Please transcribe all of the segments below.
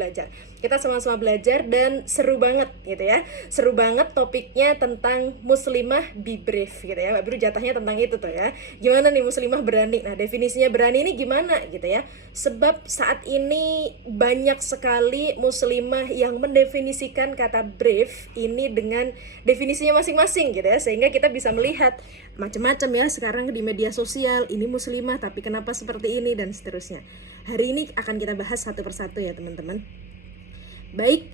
belajar. Kita sama-sama belajar dan seru banget gitu ya. Seru banget topiknya tentang muslimah be brave gitu ya. Mbak Biru jatahnya tentang itu tuh ya. Gimana nih muslimah berani? Nah, definisinya berani ini gimana gitu ya. Sebab saat ini banyak sekali muslimah yang mendefinisikan kata brave ini dengan definisinya masing-masing gitu ya. Sehingga kita bisa melihat macam-macam ya sekarang di media sosial, ini muslimah tapi kenapa seperti ini dan seterusnya. Hari ini akan kita bahas satu persatu ya teman-teman. Baik,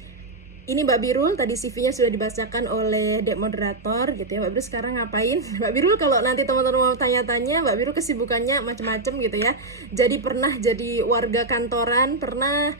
ini Mbak Birul, tadi CV-nya sudah dibacakan oleh Dek Moderator gitu ya. Mbak Birul sekarang ngapain? Mbak Birul kalau nanti teman-teman mau tanya-tanya, Mbak Birul kesibukannya macam-macam gitu ya. Jadi pernah jadi warga kantoran, pernah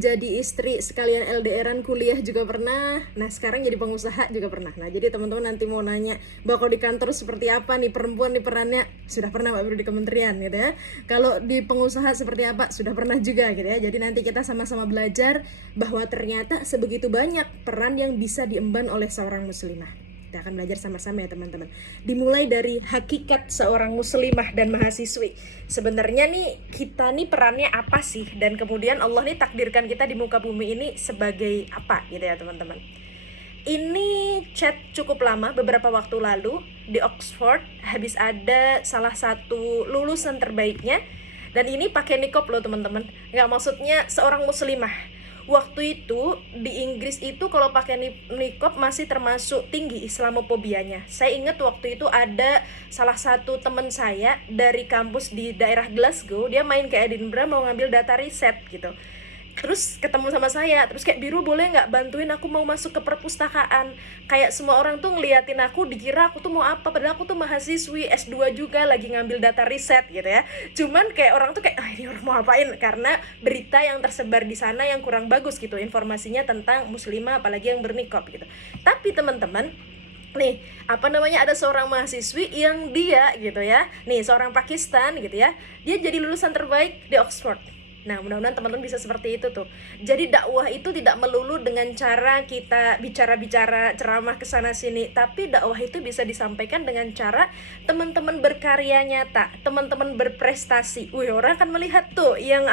jadi istri sekalian LDRan kuliah juga pernah. Nah sekarang jadi pengusaha juga pernah. Nah jadi teman-teman nanti mau nanya, Mbak kalau di kantor seperti apa nih perempuan nih perannya, sudah pernah Mbak Biru di kementerian gitu ya. Kalau di pengusaha seperti apa, sudah pernah juga gitu ya. Jadi nanti kita sama-sama belajar bahwa ternyata sebegitu banyak peran yang bisa diemban oleh seorang muslimah. Kita akan belajar sama-sama ya teman-teman. Dimulai dari hakikat seorang muslimah dan mahasiswi. Sebenarnya nih kita nih perannya apa sih? Dan kemudian Allah nih takdirkan kita di muka bumi ini sebagai apa gitu ya teman-teman. Ini chat cukup lama beberapa waktu lalu di Oxford. Habis ada salah satu lulusan terbaiknya. Dan ini pakai niqab loh teman-teman. Nggak maksudnya seorang muslimah. Waktu itu di Inggris itu kalau pakai niqab masih termasuk tinggi Islamofobianya. Saya ingat waktu itu ada salah satu teman saya dari kampus di daerah Glasgow, dia main ke Edinburgh mau ngambil data riset gitu. Terus ketemu sama saya, terus kayak Biru boleh nggak bantuin aku mau masuk ke perpustakaan. Kayak semua orang tuh ngeliatin aku, dikira aku tuh mau apa, padahal aku tuh mahasiswi S2 juga lagi ngambil data riset gitu ya. Cuman kayak orang tuh kayak, ini orang mau apain, karena berita yang tersebar di sana yang kurang bagus gitu informasinya tentang muslimah apalagi yang berniqab gitu. Tapi teman-teman, nih ada seorang mahasiswi yang dia gitu ya, nih seorang Pakistan gitu ya, dia jadi lulusan terbaik di Oxford. Nah mudah-mudahan teman-teman bisa seperti itu tuh. Jadi dakwah itu tidak melulu dengan cara kita bicara-bicara ceramah kesana sini, tapi dakwah itu bisa disampaikan dengan cara teman-teman berkarya nyata, teman-teman berprestasi. Orang akan melihat tuh yang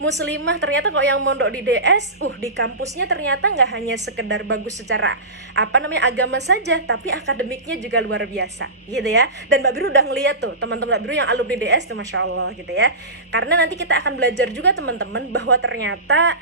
muslimah ternyata kok yang mondok di DS, di kampusnya ternyata nggak hanya sekedar bagus secara agama saja, tapi akademiknya juga luar biasa gitu ya. Dan Mbak Biru udah ngeliat tuh teman-teman Mbak Biru yang alumni DS tuh Masya Allah gitu ya. Karena nanti kita akan belajar juga teman-teman bahwa ternyata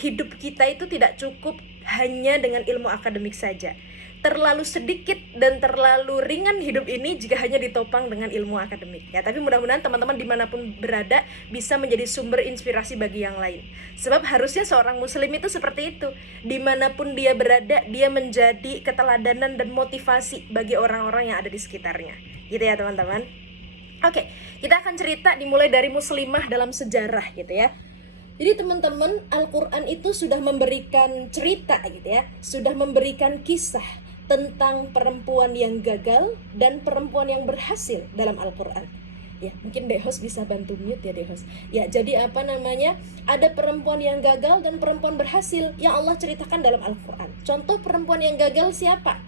hidup kita itu tidak cukup hanya dengan ilmu akademik saja. Terlalu sedikit dan terlalu ringan hidup ini jika hanya ditopang dengan ilmu akademik ya. Tapi mudah-mudahan teman-teman dimanapun berada bisa menjadi sumber inspirasi bagi yang lain. Sebab harusnya seorang muslim itu seperti itu. Dimanapun dia berada, dia menjadi keteladanan dan motivasi bagi orang-orang yang ada di sekitarnya. Gitu ya teman-teman. Oke, kita akan cerita dimulai dari muslimah dalam sejarah gitu ya. Jadi teman-teman, Al-Quran itu sudah memberikan cerita gitu ya, sudah memberikan kisah tentang perempuan yang gagal dan perempuan yang berhasil dalam Al-Quran. Ya, mungkin Dehos bisa bantu mute ya Dehos. Ya, jadi ada perempuan yang gagal dan perempuan berhasil yang Allah ceritakan dalam Al-Quran. Contoh perempuan yang gagal siapa?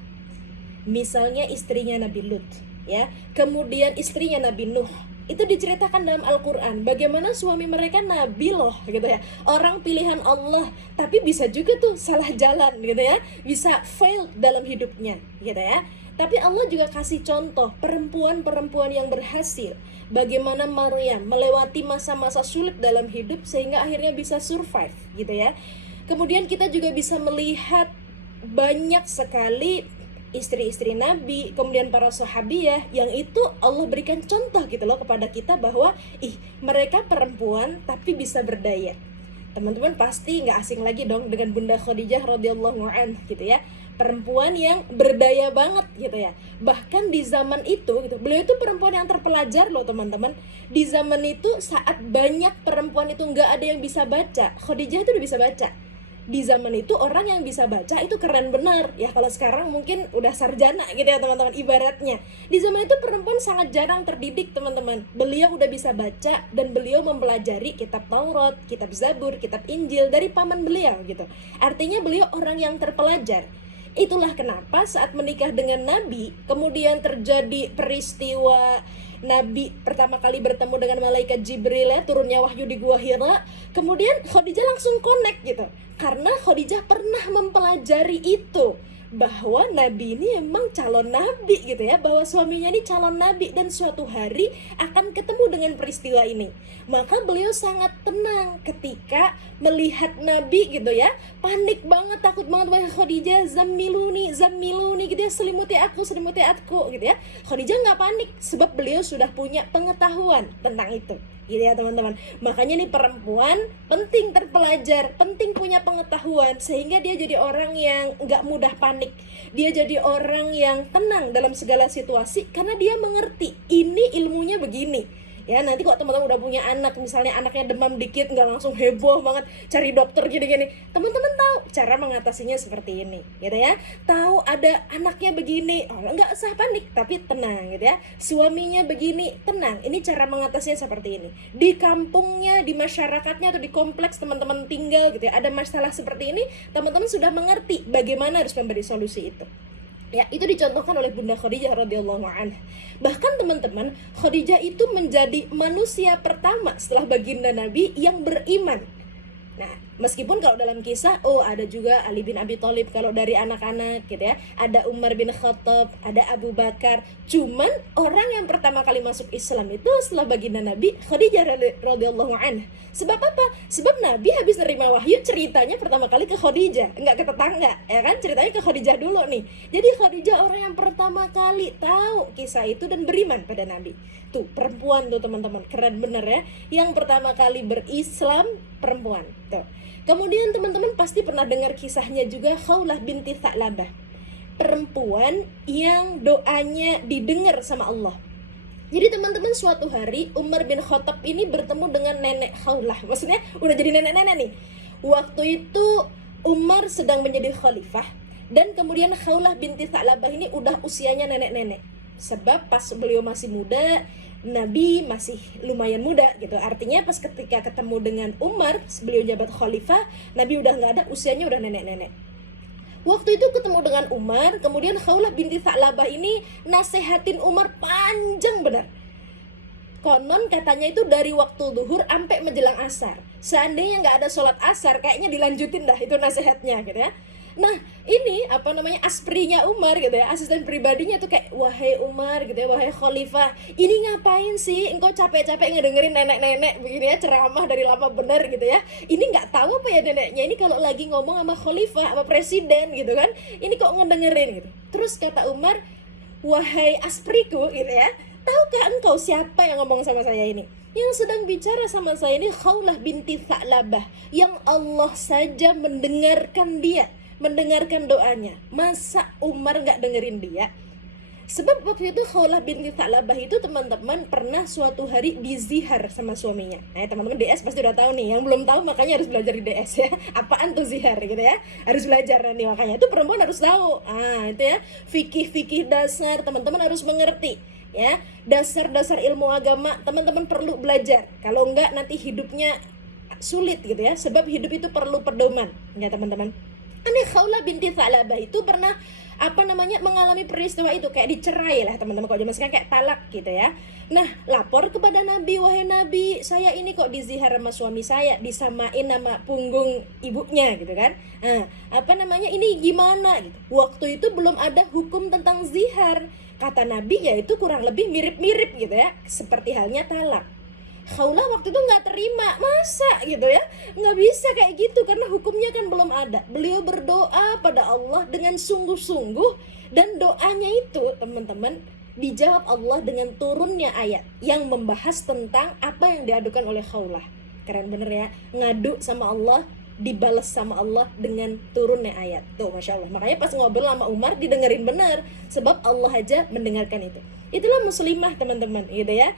Misalnya istrinya Nabi Lut. Ya, kemudian istrinya Nabi Nuh itu diceritakan dalam Al-Quran bagaimana suami mereka nabi loh gitu ya, orang pilihan Allah, tapi bisa juga tuh salah jalan gitu ya, bisa fail dalam hidupnya gitu ya. Tapi Allah juga kasih contoh perempuan-perempuan yang berhasil, bagaimana Maryam melewati masa-masa sulit dalam hidup sehingga akhirnya bisa survive gitu ya. Kemudian kita juga bisa melihat banyak sekali istri-istri Nabi, kemudian para sahabiyah yang itu Allah berikan contoh gitu loh kepada kita bahwa mereka perempuan tapi bisa berdaya. Teman-teman pasti nggak asing lagi dong dengan Bunda Khadijah radhiyallahu anha gitu ya, perempuan yang berdaya banget gitu ya. Bahkan di zaman itu gitu, beliau itu perempuan yang terpelajar loh teman-teman. Di zaman itu saat banyak perempuan itu nggak ada yang bisa baca, Khadijah itu udah bisa baca. Di zaman itu orang yang bisa baca itu keren benar ya. Kalau sekarang mungkin udah sarjana gitu ya teman-teman ibaratnya. Di zaman itu perempuan sangat jarang terdidik teman-teman. Beliau udah bisa baca dan beliau mempelajari kitab Taurat, kitab Zabur, kitab Injil dari paman beliau gitu. Artinya beliau orang yang terpelajar. Itulah kenapa saat menikah dengan Nabi kemudian terjadi peristiwa Nabi pertama kali bertemu dengan malaikat Jibril ya, turunnya wahyu di Gua Hira. Kemudian Khadijah langsung connect gitu, karena Khadijah pernah mempelajari itu, bahwa Nabi ini emang calon Nabi gitu ya, bahwa suaminya ini calon Nabi dan suatu hari akan ketemu dengan peristiwa ini. Maka beliau sangat tenang ketika melihat Nabi gitu ya, panik banget, takut banget, wahai Khadijah, zammiluni gitu ya, selimuti aku gitu ya. Khadijah nggak panik sebab beliau sudah punya pengetahuan tentang itu gitu ya teman-teman. Makanya nih perempuan penting terpelajar, penting punya pengetahuan, sehingga dia jadi orang yang nggak mudah panik, dia jadi orang yang tenang dalam segala situasi karena dia mengerti ini ilmunya begini. Ya nanti kok teman-teman udah punya anak, misalnya anaknya demam dikit nggak langsung heboh banget cari dokter gini-gini, teman-teman tahu cara mengatasinya seperti ini gitu ya. Tahu ada anaknya begini, oh, nggak usah panik tapi tenang gitu ya. Suaminya begini, tenang, ini cara mengatasinya seperti ini. Di kampungnya, di masyarakatnya atau di kompleks teman-teman tinggal gitu ya, ada masalah seperti ini, teman-teman sudah mengerti bagaimana harus memberi solusi itu. Ya, itu dicontohkan oleh Bunda Khadijah radhiyallahu anha. Bahkan teman-teman, Khadijah itu menjadi manusia pertama setelah baginda Nabi yang beriman. Nah, meskipun kalau dalam kisah, ada juga Ali bin Abi Thalib kalau dari anak-anak gitu ya, ada Umar bin Khattab, ada Abu Bakar. Cuman orang yang pertama kali masuk Islam itu setelah baginda Nabi, Khadijah radhiyallahu anha. Sebab apa? Sebab Nabi habis nerima wahyu ceritanya pertama kali ke Khadijah, enggak ke tetangga, ya kan? Ceritanya ke Khadijah dulu nih. Jadi Khadijah orang yang pertama kali tahu kisah itu dan beriman pada Nabi. Tuh, perempuan tuh teman-teman, keren bener ya. Yang pertama kali berislam perempuan. Tuh. Kemudian teman-teman pasti pernah dengar kisahnya juga, Khawlah binti Tha'labah, perempuan yang doanya didengar sama Allah. Jadi teman-teman suatu hari Umar bin Khattab ini bertemu dengan nenek Khawlah, maksudnya udah jadi nenek-nenek nih. Waktu itu Umar sedang menjadi khalifah, dan kemudian Khawlah binti Tha'labah ini udah usianya nenek-nenek. Sebab pas beliau masih muda, Nabi masih lumayan muda gitu. Artinya pas ketika ketemu dengan Umar, beliau jabat khalifah, Nabi udah nggak ada, usianya udah nenek-nenek. Waktu itu ketemu dengan Umar, kemudian Khawlah binti Tha'labah ini nasehatin Umar panjang benar. Konon katanya itu dari waktu duhur sampai menjelang asar. Seandainya nggak ada sholat asar, kayaknya dilanjutin dah itu nasihatnya gitu ya. Nah ini asprinya Umar gitu ya, asisten pribadinya tuh kayak, wahai Umar gitu ya, wahai khalifah, ini ngapain sih engkau capek-capek ngedengerin nenek-nenek begini ya ceramah dari lama bener gitu ya. Ini nggak tahu apa ya neneknya ini kalau lagi ngomong sama khalifah, sama presiden gitu kan, ini kok ngedengerin gitu. Terus kata Umar, wahai aspriku gitu ya, tahukah engkau siapa yang ngomong sama saya ini? Yang sedang bicara sama saya ini Khawlah binti Tha'labah, yang Allah saja mendengarkan dia, mendengarkan doanya. Masa Umar gak dengerin dia? Sebab waktu itu Khawlah binti Tha'labah itu teman-teman pernah suatu hari dizihar sama suaminya. Nah teman-teman DS pasti udah tahu nih, yang belum tahu makanya harus belajar di DS ya. Apaan tuh zihar gitu ya, harus belajar nanti, makanya itu perempuan harus tahu. Itu ya, fikih-fikih dasar teman-teman harus mengerti ya. Dasar-dasar ilmu agama teman-teman perlu belajar, kalau enggak nanti hidupnya sulit gitu ya. Sebab hidup itu perlu pedoman ya teman-teman. Ini Khawlah binti Tha'labah itu pernah mengalami peristiwa itu, kayak dicerai lah teman-teman, kalau zaman sekarang kayak talak gitu ya. Nah lapor kepada Nabi, wahai Nabi, saya ini kok dizihar sama suami saya, disamain nama punggung ibunya gitu kan. Ini gimana gitu. Waktu itu belum ada hukum tentang zihar. Kata Nabi ya itu kurang lebih mirip-mirip gitu ya, seperti halnya talak. Khawlah waktu itu nggak terima, masa gitu ya, nggak bisa kayak gitu karena hukumnya kan belum ada. Beliau berdoa pada Allah dengan sungguh-sungguh, dan doanya itu teman-teman dijawab Allah dengan turunnya ayat yang membahas tentang apa yang diadukan oleh Khawlah. Keren bener ya, ngadu sama Allah dibalas sama Allah dengan turunnya ayat. Tuh Masya Allah, makanya pas ngobrol sama Umar didengerin benar, sebab Allah aja mendengarkan itu. Itulah muslimah teman-teman gitu ya.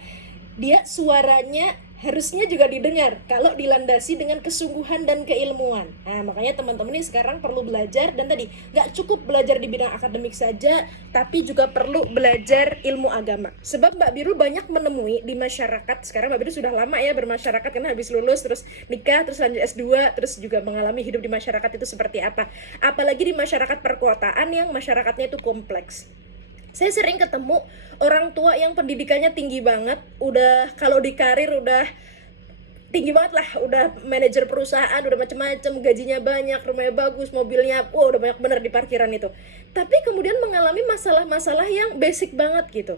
Dia suaranya harusnya juga didengar kalau dilandasi dengan kesungguhan dan keilmuan. Nah makanya teman-teman ini sekarang perlu belajar, dan tadi gak cukup belajar di bidang akademik saja, tapi juga perlu belajar ilmu agama. Sebab Mbak Biru banyak menemui di masyarakat sekarang, Mbak Biru sudah lama ya bermasyarakat karena habis lulus terus nikah, terus lanjut S2, terus juga mengalami hidup di masyarakat itu seperti apa. Apalagi di masyarakat perkotaan yang masyarakatnya itu kompleks. Saya sering ketemu orang tua yang pendidikannya tinggi banget, udah kalau di karir udah tinggi banget lah, udah manajer perusahaan, udah macam-macam, gajinya banyak, rumahnya bagus, mobilnya, wow, udah banyak bener di parkiran itu. Tapi kemudian mengalami masalah-masalah yang basic banget gitu.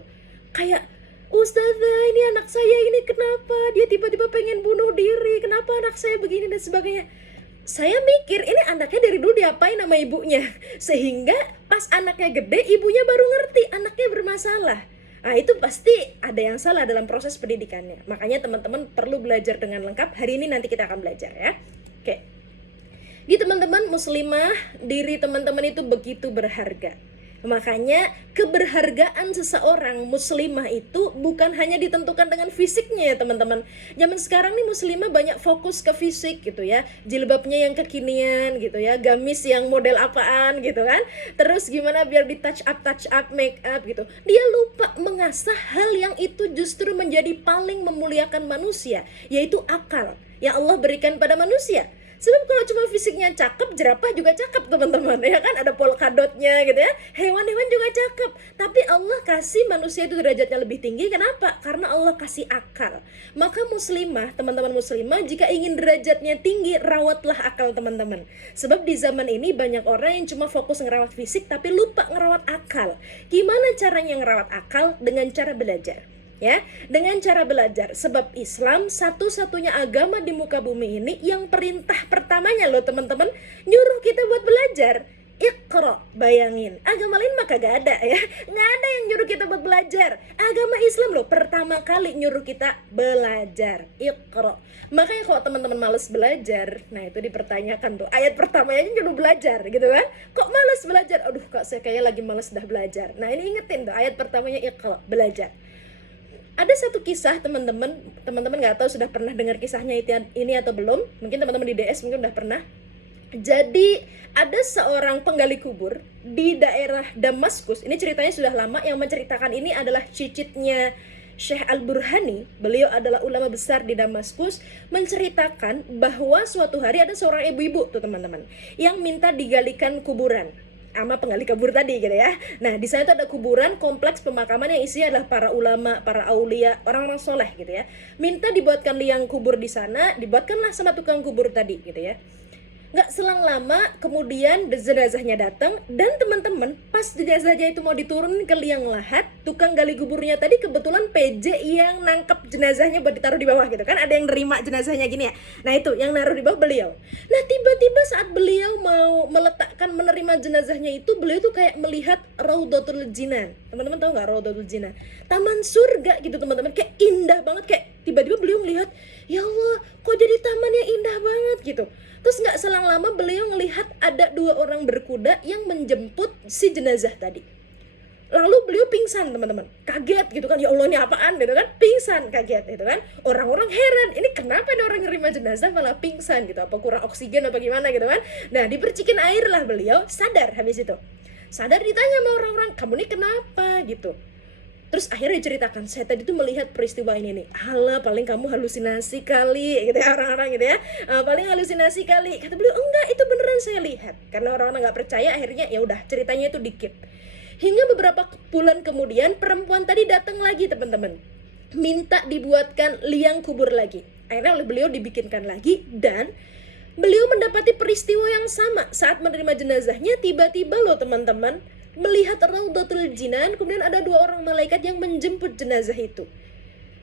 Kayak, Ustazah, ini anak saya ini kenapa? Dia tiba-tiba pengen bunuh diri, kenapa anak saya begini dan sebagainya. Saya mikir ini anaknya dari dulu diapain sama ibunya, sehingga pas anaknya gede ibunya baru ngerti anaknya bermasalah. Nah itu pasti ada yang salah dalam proses pendidikannya. Makanya teman-teman perlu belajar dengan lengkap. Hari ini nanti kita akan belajar ya. Oke. Di teman-teman muslimah, diri teman-teman itu begitu berharga. Makanya keberhargaan seseorang muslimah itu bukan hanya ditentukan dengan fisiknya ya teman-teman. Zaman sekarang nih muslimah banyak fokus ke fisik gitu ya. Jilbabnya yang kekinian gitu ya, gamis yang model apaan gitu kan. Terus gimana biar di touch up, make up gitu. Dia lupa mengasah hal yang itu justru menjadi paling memuliakan manusia, yaitu akal yang Allah berikan pada manusia. Sebab kalau cuma fisiknya cakep, jerapah juga cakep teman-teman, ya kan, ada polkadotnya gitu ya, hewan-hewan juga cakep. Tapi Allah kasih manusia itu derajatnya lebih tinggi, kenapa? Karena Allah kasih akal. Maka muslimah, teman-teman muslimah, jika ingin derajatnya tinggi, rawatlah akal teman-teman. Sebab di zaman ini banyak orang yang cuma fokus ngerawat fisik tapi lupa ngerawat akal. Gimana caranya ngerawat akal? Dengan cara belajar. Ya, dengan cara belajar. Sebab Islam satu-satunya agama di muka bumi ini yang perintah pertamanya loh teman-teman, nyuruh kita buat belajar. Iqra, bayangin, agama lain mah kagak ada ya, nggak ada yang nyuruh kita buat belajar. Agama Islam loh pertama kali nyuruh kita belajar. Iqra. Makanya kalau teman-teman males belajar, nah itu dipertanyakan tuh, ayat pertamanya nyuruh belajar gitu kan, kok males belajar? Aduh kok saya kayak lagi males dah belajar. Nah ini ingetin tuh, ayat pertamanya Iqra, belajar. Ada satu kisah teman-teman nggak tahu sudah pernah dengar kisahnya ini atau belum, mungkin teman-teman di DS mungkin udah pernah. Jadi ada seorang penggali kubur di daerah Damaskus, ini ceritanya sudah lama, yang menceritakan ini adalah cicitnya Syekh Al-Burhani. Beliau adalah ulama besar di Damaskus, menceritakan bahwa suatu hari ada seorang ibu-ibu tuh teman-teman yang minta digalikan kuburan sama penggali kubur tadi gitu ya. Nah di sana tuh ada kuburan kompleks pemakaman yang isinya adalah para ulama, para aulia, orang-orang soleh gitu ya. Minta dibuatkan liang kubur di sana, dibuatkanlah sama tukang kubur tadi gitu ya. Nggak selang lama kemudian jenazahnya datang, dan teman-teman pas jenazahnya itu mau diturunin ke liang lahat, tukang gali kuburnya tadi kebetulan PJ yang nangkep jenazahnya buat ditaruh di bawah gitu kan, ada yang nerima jenazahnya gini ya. Nah itu yang naruh di bawah beliau. Nah tiba-tiba saat beliau mau menerima jenazahnya itu, beliau tuh kayak melihat Raudhatul Jinan. Teman-teman tahu nggak Raudhatul Jinan? Taman surga gitu teman-teman, kayak indah banget, kayak tiba-tiba beliau melihat, ya Allah kok jadi tamannya indah banget gitu. Terus gak selang lama beliau melihat ada 2 orang berkuda yang menjemput si jenazah tadi. Lalu beliau pingsan teman-teman, kaget gitu kan, ya Allah ini apaan gitu kan, pingsan kaget gitu kan. Orang-orang heran, ini kenapa nih orang nerima jenazah malah pingsan gitu, apa kurang oksigen apa gimana gitu kan. Nah dipercikin air lah beliau, sadar habis itu. Sadar, ditanya sama orang-orang, kamu nih kenapa gitu. Terus akhirnya diceritakan, saya tadi tuh melihat peristiwa ini nih. Halah, paling kamu halusinasi kali gitu ya orang-orang gitu ya. Paling halusinasi kali. Kata beliau, enggak, itu beneran saya lihat. Karena orang-orang nggak percaya, akhirnya ya udah ceritanya itu dikit. Hingga beberapa bulan kemudian perempuan tadi datang lagi teman-teman, minta dibuatkan liang kubur lagi. Akhirnya oleh beliau dibikinkan lagi, dan beliau mendapati peristiwa yang sama. Saat menerima jenazahnya, tiba-tiba loh teman-teman, melihat Raudhatul Jinan, kemudian ada 2 orang malaikat yang menjemput jenazah itu.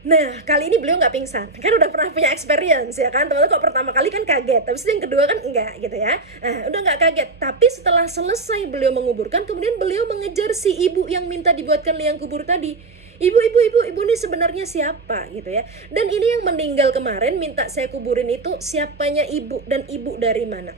Nah kali ini beliau nggak pingsan, kan udah pernah punya experience ya kan teman-teman. Kok pertama kali kan kaget, tapi yang kedua kan enggak gitu ya. Nah udah nggak kaget, tapi setelah selesai beliau menguburkan, kemudian beliau mengejar si ibu yang minta dibuatkan liang kubur tadi. Ibu ini sebenarnya siapa gitu ya. Dan ini yang meninggal kemarin minta saya kuburin itu siapanya ibu, dan ibu dari mana.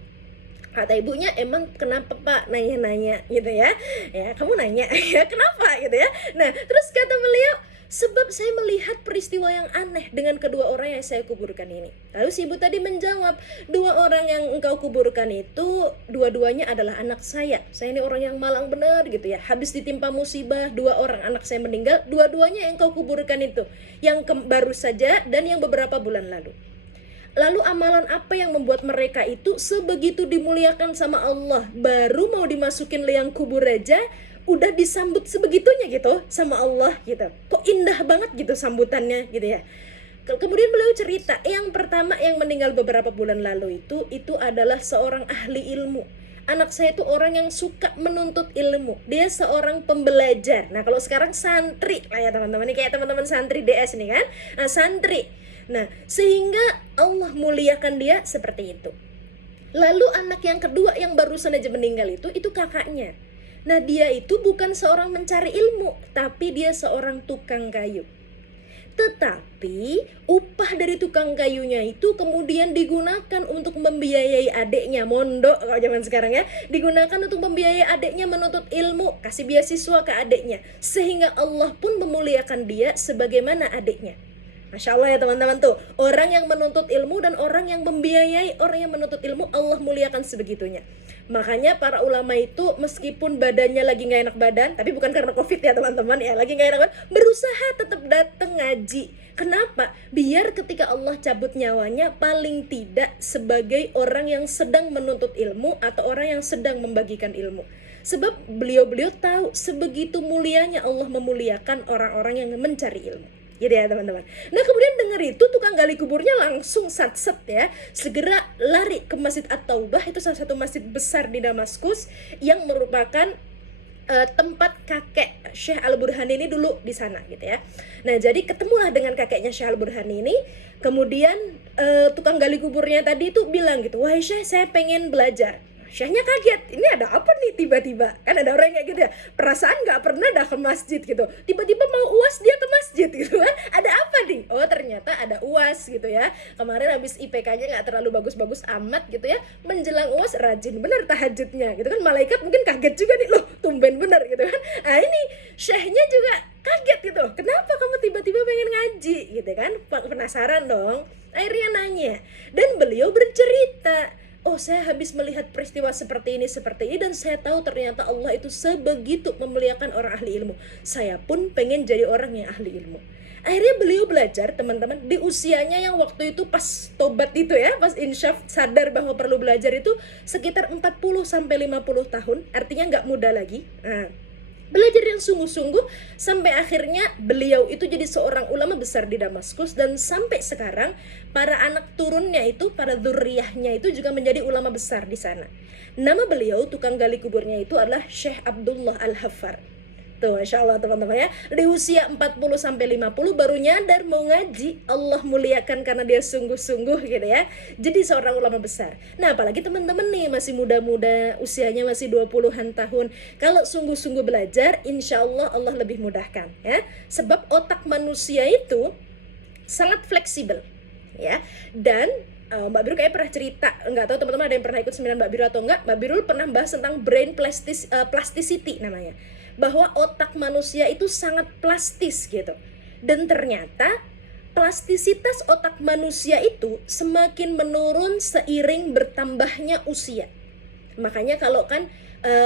Kata ibunya, emang kenapa Pak nanya-nanya gitu ya. Ya kamu nanya ya kenapa gitu ya. Nah terus kata beliau, sebab saya melihat peristiwa yang aneh dengan kedua orang yang saya kuburkan ini. Lalu si ibu tadi menjawab, 2 orang yang engkau kuburkan itu dua-duanya adalah anak saya. Saya ini orang yang malang benar gitu ya. Habis ditimpa musibah, 2 orang anak saya meninggal, dua-duanya yang engkau kuburkan itu, yang baru saja dan yang beberapa bulan lalu. Lalu amalan apa yang membuat mereka itu sebegitu dimuliakan sama Allah, baru mau dimasukin liang kubur aja udah disambut sebegitunya gitu sama Allah gitu. Kok indah banget gitu sambutannya gitu ya. Kemudian beliau cerita, yang pertama yang meninggal beberapa bulan lalu itu adalah seorang ahli ilmu. Anak saya itu orang yang suka menuntut ilmu. Dia seorang pembelajar. Nah, kalau sekarang santri lah ya teman-teman. Ini kayak teman-teman santri DS nih kan. Nah, santri. Nah, sehingga Allah muliakan dia seperti itu. Lalu anak yang kedua yang barusan aja meninggal itu kakaknya. Nah, dia itu bukan seorang mencari ilmu, tapi dia seorang tukang kayu. Tetapi upah dari tukang kayunya itu kemudian digunakan untuk membiayai adiknya, mondok kalau zaman sekarang ya, digunakan untuk membiayai adiknya menuntut ilmu, kasih beasiswa ke adiknya, sehingga Allah pun memuliakan dia sebagaimana adiknya. Masya Allah ya teman-teman tuh, orang yang menuntut ilmu dan orang yang membiayai orang yang menuntut ilmu, Allah muliakan sebegitunya. Makanya para ulama itu meskipun badannya lagi gak enak badan, tapi bukan karena covid ya teman-teman ya, lagi gak enak badan, berusaha tetap datang ngaji. Kenapa? Biar ketika Allah cabut nyawanya, paling tidak sebagai orang yang sedang menuntut ilmu atau orang yang sedang membagikan ilmu. Sebab beliau-beliau tahu sebegitu mulianya Allah memuliakan orang-orang yang mencari ilmu. Gitu ya teman-teman. Nah, kemudian dengar itu tukang gali kuburnya langsung sat-set ya, segera lari ke Masjid At-Taubah. Itu salah satu masjid besar di Damaskus yang merupakan tempat kakek Syekh Al-Burhani ini dulu di sana gitu ya. Nah, jadi ketemulah dengan kakeknya Syekh Al-Burhani ini. Kemudian tukang gali kuburnya tadi itu bilang gitu, "Wahai Syekh, saya pengen belajar." Syekhnya kaget, ini ada apa nih tiba-tiba? Kan ada orang kayak gitu ya, perasaan gak pernah dah ke masjid gitu, tiba-tiba mau UAS dia ke masjid gitu kan, ada apa nih? Oh ternyata ada UAS gitu ya, kemarin habis IPK-nya gak terlalu bagus-bagus amat gitu ya, menjelang UAS rajin bener tahajudnya gitu kan, malaikat mungkin kaget juga nih, loh tumben bener gitu kan. Nah ini syekhnya juga kaget gitu, kenapa kamu tiba-tiba pengen ngaji gitu kan, penasaran dong, akhirnya nanya, dan beliau bercerita, oh saya habis melihat peristiwa seperti ini dan saya tahu ternyata Allah itu sebegitu memuliakan orang ahli ilmu. Saya pun pengen jadi orang yang ahli ilmu. Akhirnya beliau belajar teman-teman di usianya yang waktu itu pas tobat itu ya, pas insyaf sadar bahwa perlu belajar itu sekitar 40-50 tahun, artinya nggak muda lagi. Nah, belajar yang sungguh-sungguh sampai akhirnya beliau itu jadi seorang ulama besar di Damaskus, dan sampai sekarang para anak turunnya itu, para dzurriyyahnya itu juga menjadi ulama besar di sana. Nama beliau tukang gali kuburnya itu adalah Syekh Abdullah Al-Haffar. Tuh, Masya Allah teman-teman ya, di usia 40-50 baru nyadar mau ngaji, Allah muliakan karena dia sungguh-sungguh gitu ya, jadi seorang ulama besar. Nah apalagi teman-teman nih masih muda-muda, usianya masih 20-an tahun, kalau sungguh-sungguh belajar, insya Allah Allah lebih mudahkan ya, sebab otak manusia itu sangat fleksibel ya. Dan Mbak Birul kayak pernah cerita, nggak tahu teman-teman ada yang pernah ikut seminar Mbak Birul atau enggak, Mbak Birul pernah bahas tentang brain plasticity namanya, bahwa otak manusia itu sangat plastis gitu. Dan ternyata plastisitas otak manusia itu semakin menurun seiring bertambahnya usia. Makanya kalau kan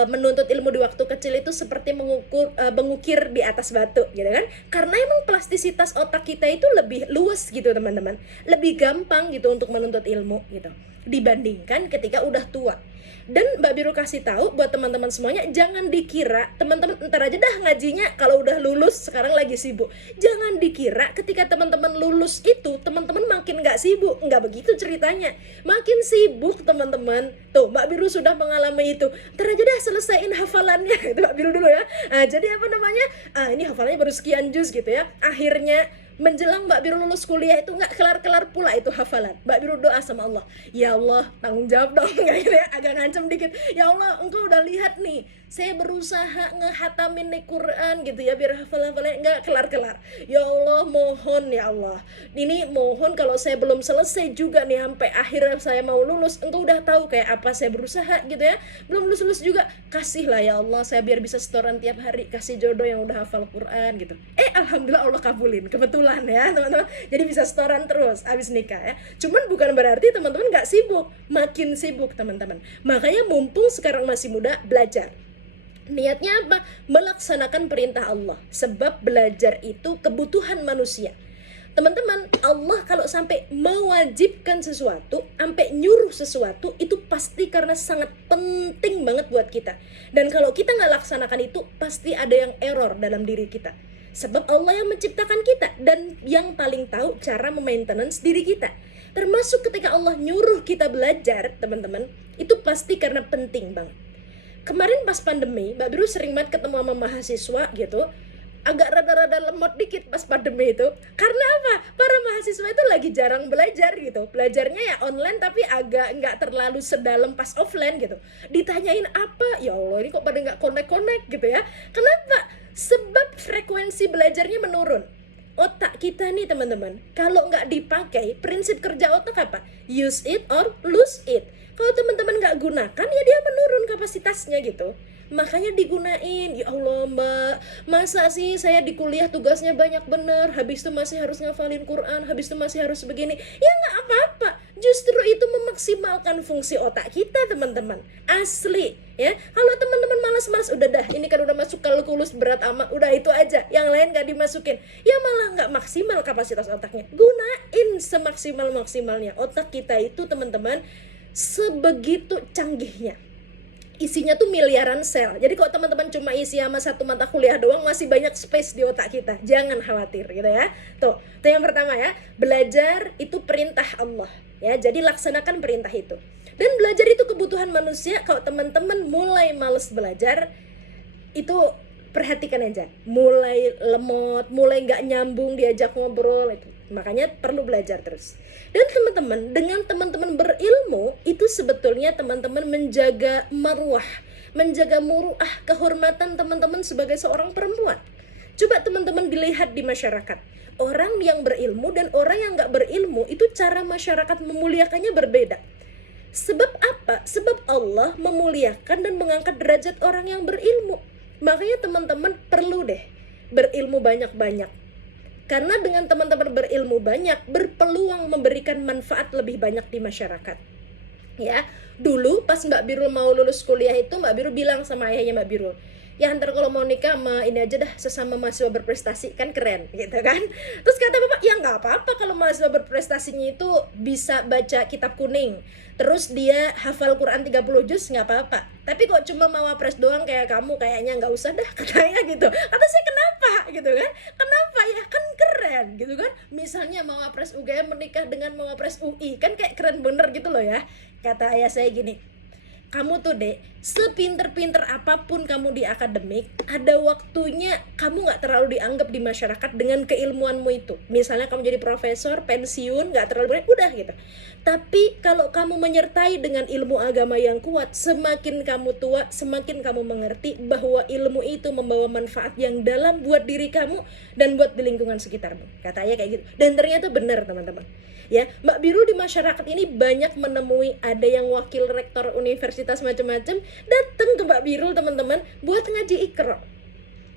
menuntut ilmu di waktu kecil itu seperti mengukir di atas batu gitu kan, karena emang plastisitas otak kita itu lebih luas gitu teman-teman, lebih gampang gitu untuk menuntut ilmu gitu dibandingkan ketika udah tua. Dan Mbak Biru kasih tahu buat teman-teman semuanya, jangan dikira teman-teman ntar aja dah ngajinya kalau udah lulus, sekarang lagi sibuk. Jangan dikira ketika teman-teman lulus itu teman-teman makin gak sibuk, nggak begitu ceritanya. Makin sibuk teman-teman. Tuh Mbak Biru sudah mengalami itu. Ntar aja dah selesaiin hafalannya itu Mbak Biru dulu ya. Nah, jadi apa namanya? Ini hafalannya baru sekian juz gitu ya. Akhirnya menjelang Mbak Biru lulus kuliah itu nggak kelar-kelar pula itu hafalan. Mbak Biru doa sama Allah, ya Allah tanggung jawab dong, kayak gitu ya, agak ngancem dikit. Ya Allah, engkau udah lihat nih, saya berusaha ngehatamin nih Quran gitu ya, biar hafal-hafalnya nggak kelar-kelar. Ya Allah, mohon ya Allah, ini mohon kalau saya belum selesai juga nih sampai akhirnya saya mau lulus, engkau udah tahu kayak apa saya berusaha gitu ya, belum lulus juga, kasihlah ya Allah saya biar bisa setoran tiap hari, kasih jodoh yang udah hafal Quran gitu. Alhamdulillah Allah kabulin, kebetulan ya teman-teman, jadi bisa setoran terus abis nikah ya. Cuman bukan berarti teman-teman gak sibuk, makin sibuk teman-teman. Makanya mumpung sekarang masih muda, belajar. Niatnya apa? Melaksanakan perintah Allah. Sebab belajar itu kebutuhan manusia. Teman-teman, Allah kalau sampai mewajibkan sesuatu, sampai nyuruh sesuatu, itu pasti karena sangat penting banget buat kita. Dan kalau kita nggak laksanakan itu, pasti ada yang error dalam diri kita. Sebab Allah yang menciptakan kita dan yang paling tahu cara memaintenance diri kita. Termasuk ketika Allah nyuruh kita belajar, teman-teman, itu pasti karena penting banget. Kemarin pas pandemi, Mbak Biru sering banget ketemu sama mahasiswa gitu, agak rada-rada lemot dikit pas pandemi itu. Karena apa? Para mahasiswa itu lagi jarang belajar gitu. Belajarnya ya online tapi agak nggak terlalu sedalam pas offline gitu. Ditanyain apa? Ya Allah, ini kok pada nggak connect-connect gitu ya. Kenapa? Sebab frekuensi belajarnya menurun. Otak kita nih teman-teman, kalau nggak dipakai, prinsip kerja otak apa? Use it or lose it. Kalau teman-teman nggak gunakan, ya dia menurun kapasitasnya gitu. Makanya digunain. Ya Allah Mbak, masa sih saya di kuliah tugasnya banyak bener, habis itu masih harus ngafalin Quran, habis itu masih harus begini. Ya nggak apa-apa, justru itu memaksimalkan fungsi otak kita teman-teman. Asli ya. Kalau teman-teman malas-malas, udah dah, ini kan udah masuk kalkulus berat amat, udah itu aja, yang lain gak dimasukin, ya malah nggak maksimal kapasitas otaknya. Gunain semaksimal-maksimalnya. Otak kita itu teman-teman sebegitu canggihnya, isinya tuh miliaran sel. Jadi kalau teman-teman cuma isi sama satu mata kuliah doang, masih banyak space di otak kita. Jangan khawatir gitu ya. Tuh, itu yang pertama ya. Belajar itu perintah Allah ya. Jadi laksanakan perintah itu. Dan belajar itu kebutuhan manusia. Kalau teman-teman mulai males belajar, itu perhatikan aja. Mulai lemot, mulai nggak nyambung diajak ngobrol itu. Makanya perlu belajar terus. Dan teman-teman, dengan teman-teman berilmu, itu sebetulnya teman-teman menjaga marwah, menjaga muruah, kehormatan teman-teman sebagai seorang perempuan. Coba teman-teman dilihat di masyarakat. Orang yang berilmu dan orang yang nggak berilmu, itu cara masyarakat memuliakannya berbeda. Sebab apa? Sebab Allah memuliakan dan mengangkat derajat orang yang berilmu. Makanya teman-teman perlu deh berilmu banyak-banyak. Karena dengan teman-teman berilmu banyak, berpeluang memberikan manfaat lebih banyak di masyarakat. Ya, dulu pas Mbak Birul mau lulus kuliah itu, Mbak Birul bilang sama ayahnya Mbak Birul, ya ntar kalau mau nikah sama ini aja dah, sesama mahasiswa berprestasi, kan keren gitu kan. Terus kata bapak, ya nggak apa-apa kalau mahasiswa berprestasinya itu bisa baca kitab kuning, terus dia hafal Quran 30 juz, nggak apa-apa. Tapi kok cuma mau wapres doang kayak kamu, kayaknya nggak usah dah, katanya gitu. Kata saya, kenapa gitu kan? Kenapa ya, kan keren gitu kan. Misalnya mau wapres UGM menikah dengan mau wapres UI, kan kayak keren bener gitu loh ya. Kata ayah saya gini, kamu tuh dek, sepinter-pinter apapun kamu di akademik, ada waktunya kamu gak terlalu dianggap di masyarakat dengan keilmuanmu itu. Misalnya kamu jadi profesor, pensiun, gak terlalu banyak, udah gitu. Tapi kalau kamu menyertai dengan ilmu agama yang kuat, semakin kamu tua, semakin kamu mengerti bahwa ilmu itu membawa manfaat yang dalam buat diri kamu dan buat di lingkungan sekitarmu. Kata ayah kayak gitu. Dan ternyata benar teman-teman. Ya, Mbak Biru di masyarakat ini banyak menemui ada yang wakil rektor universitas macam-macam datang ke Mbak Biru teman-teman buat ngaji Iqra.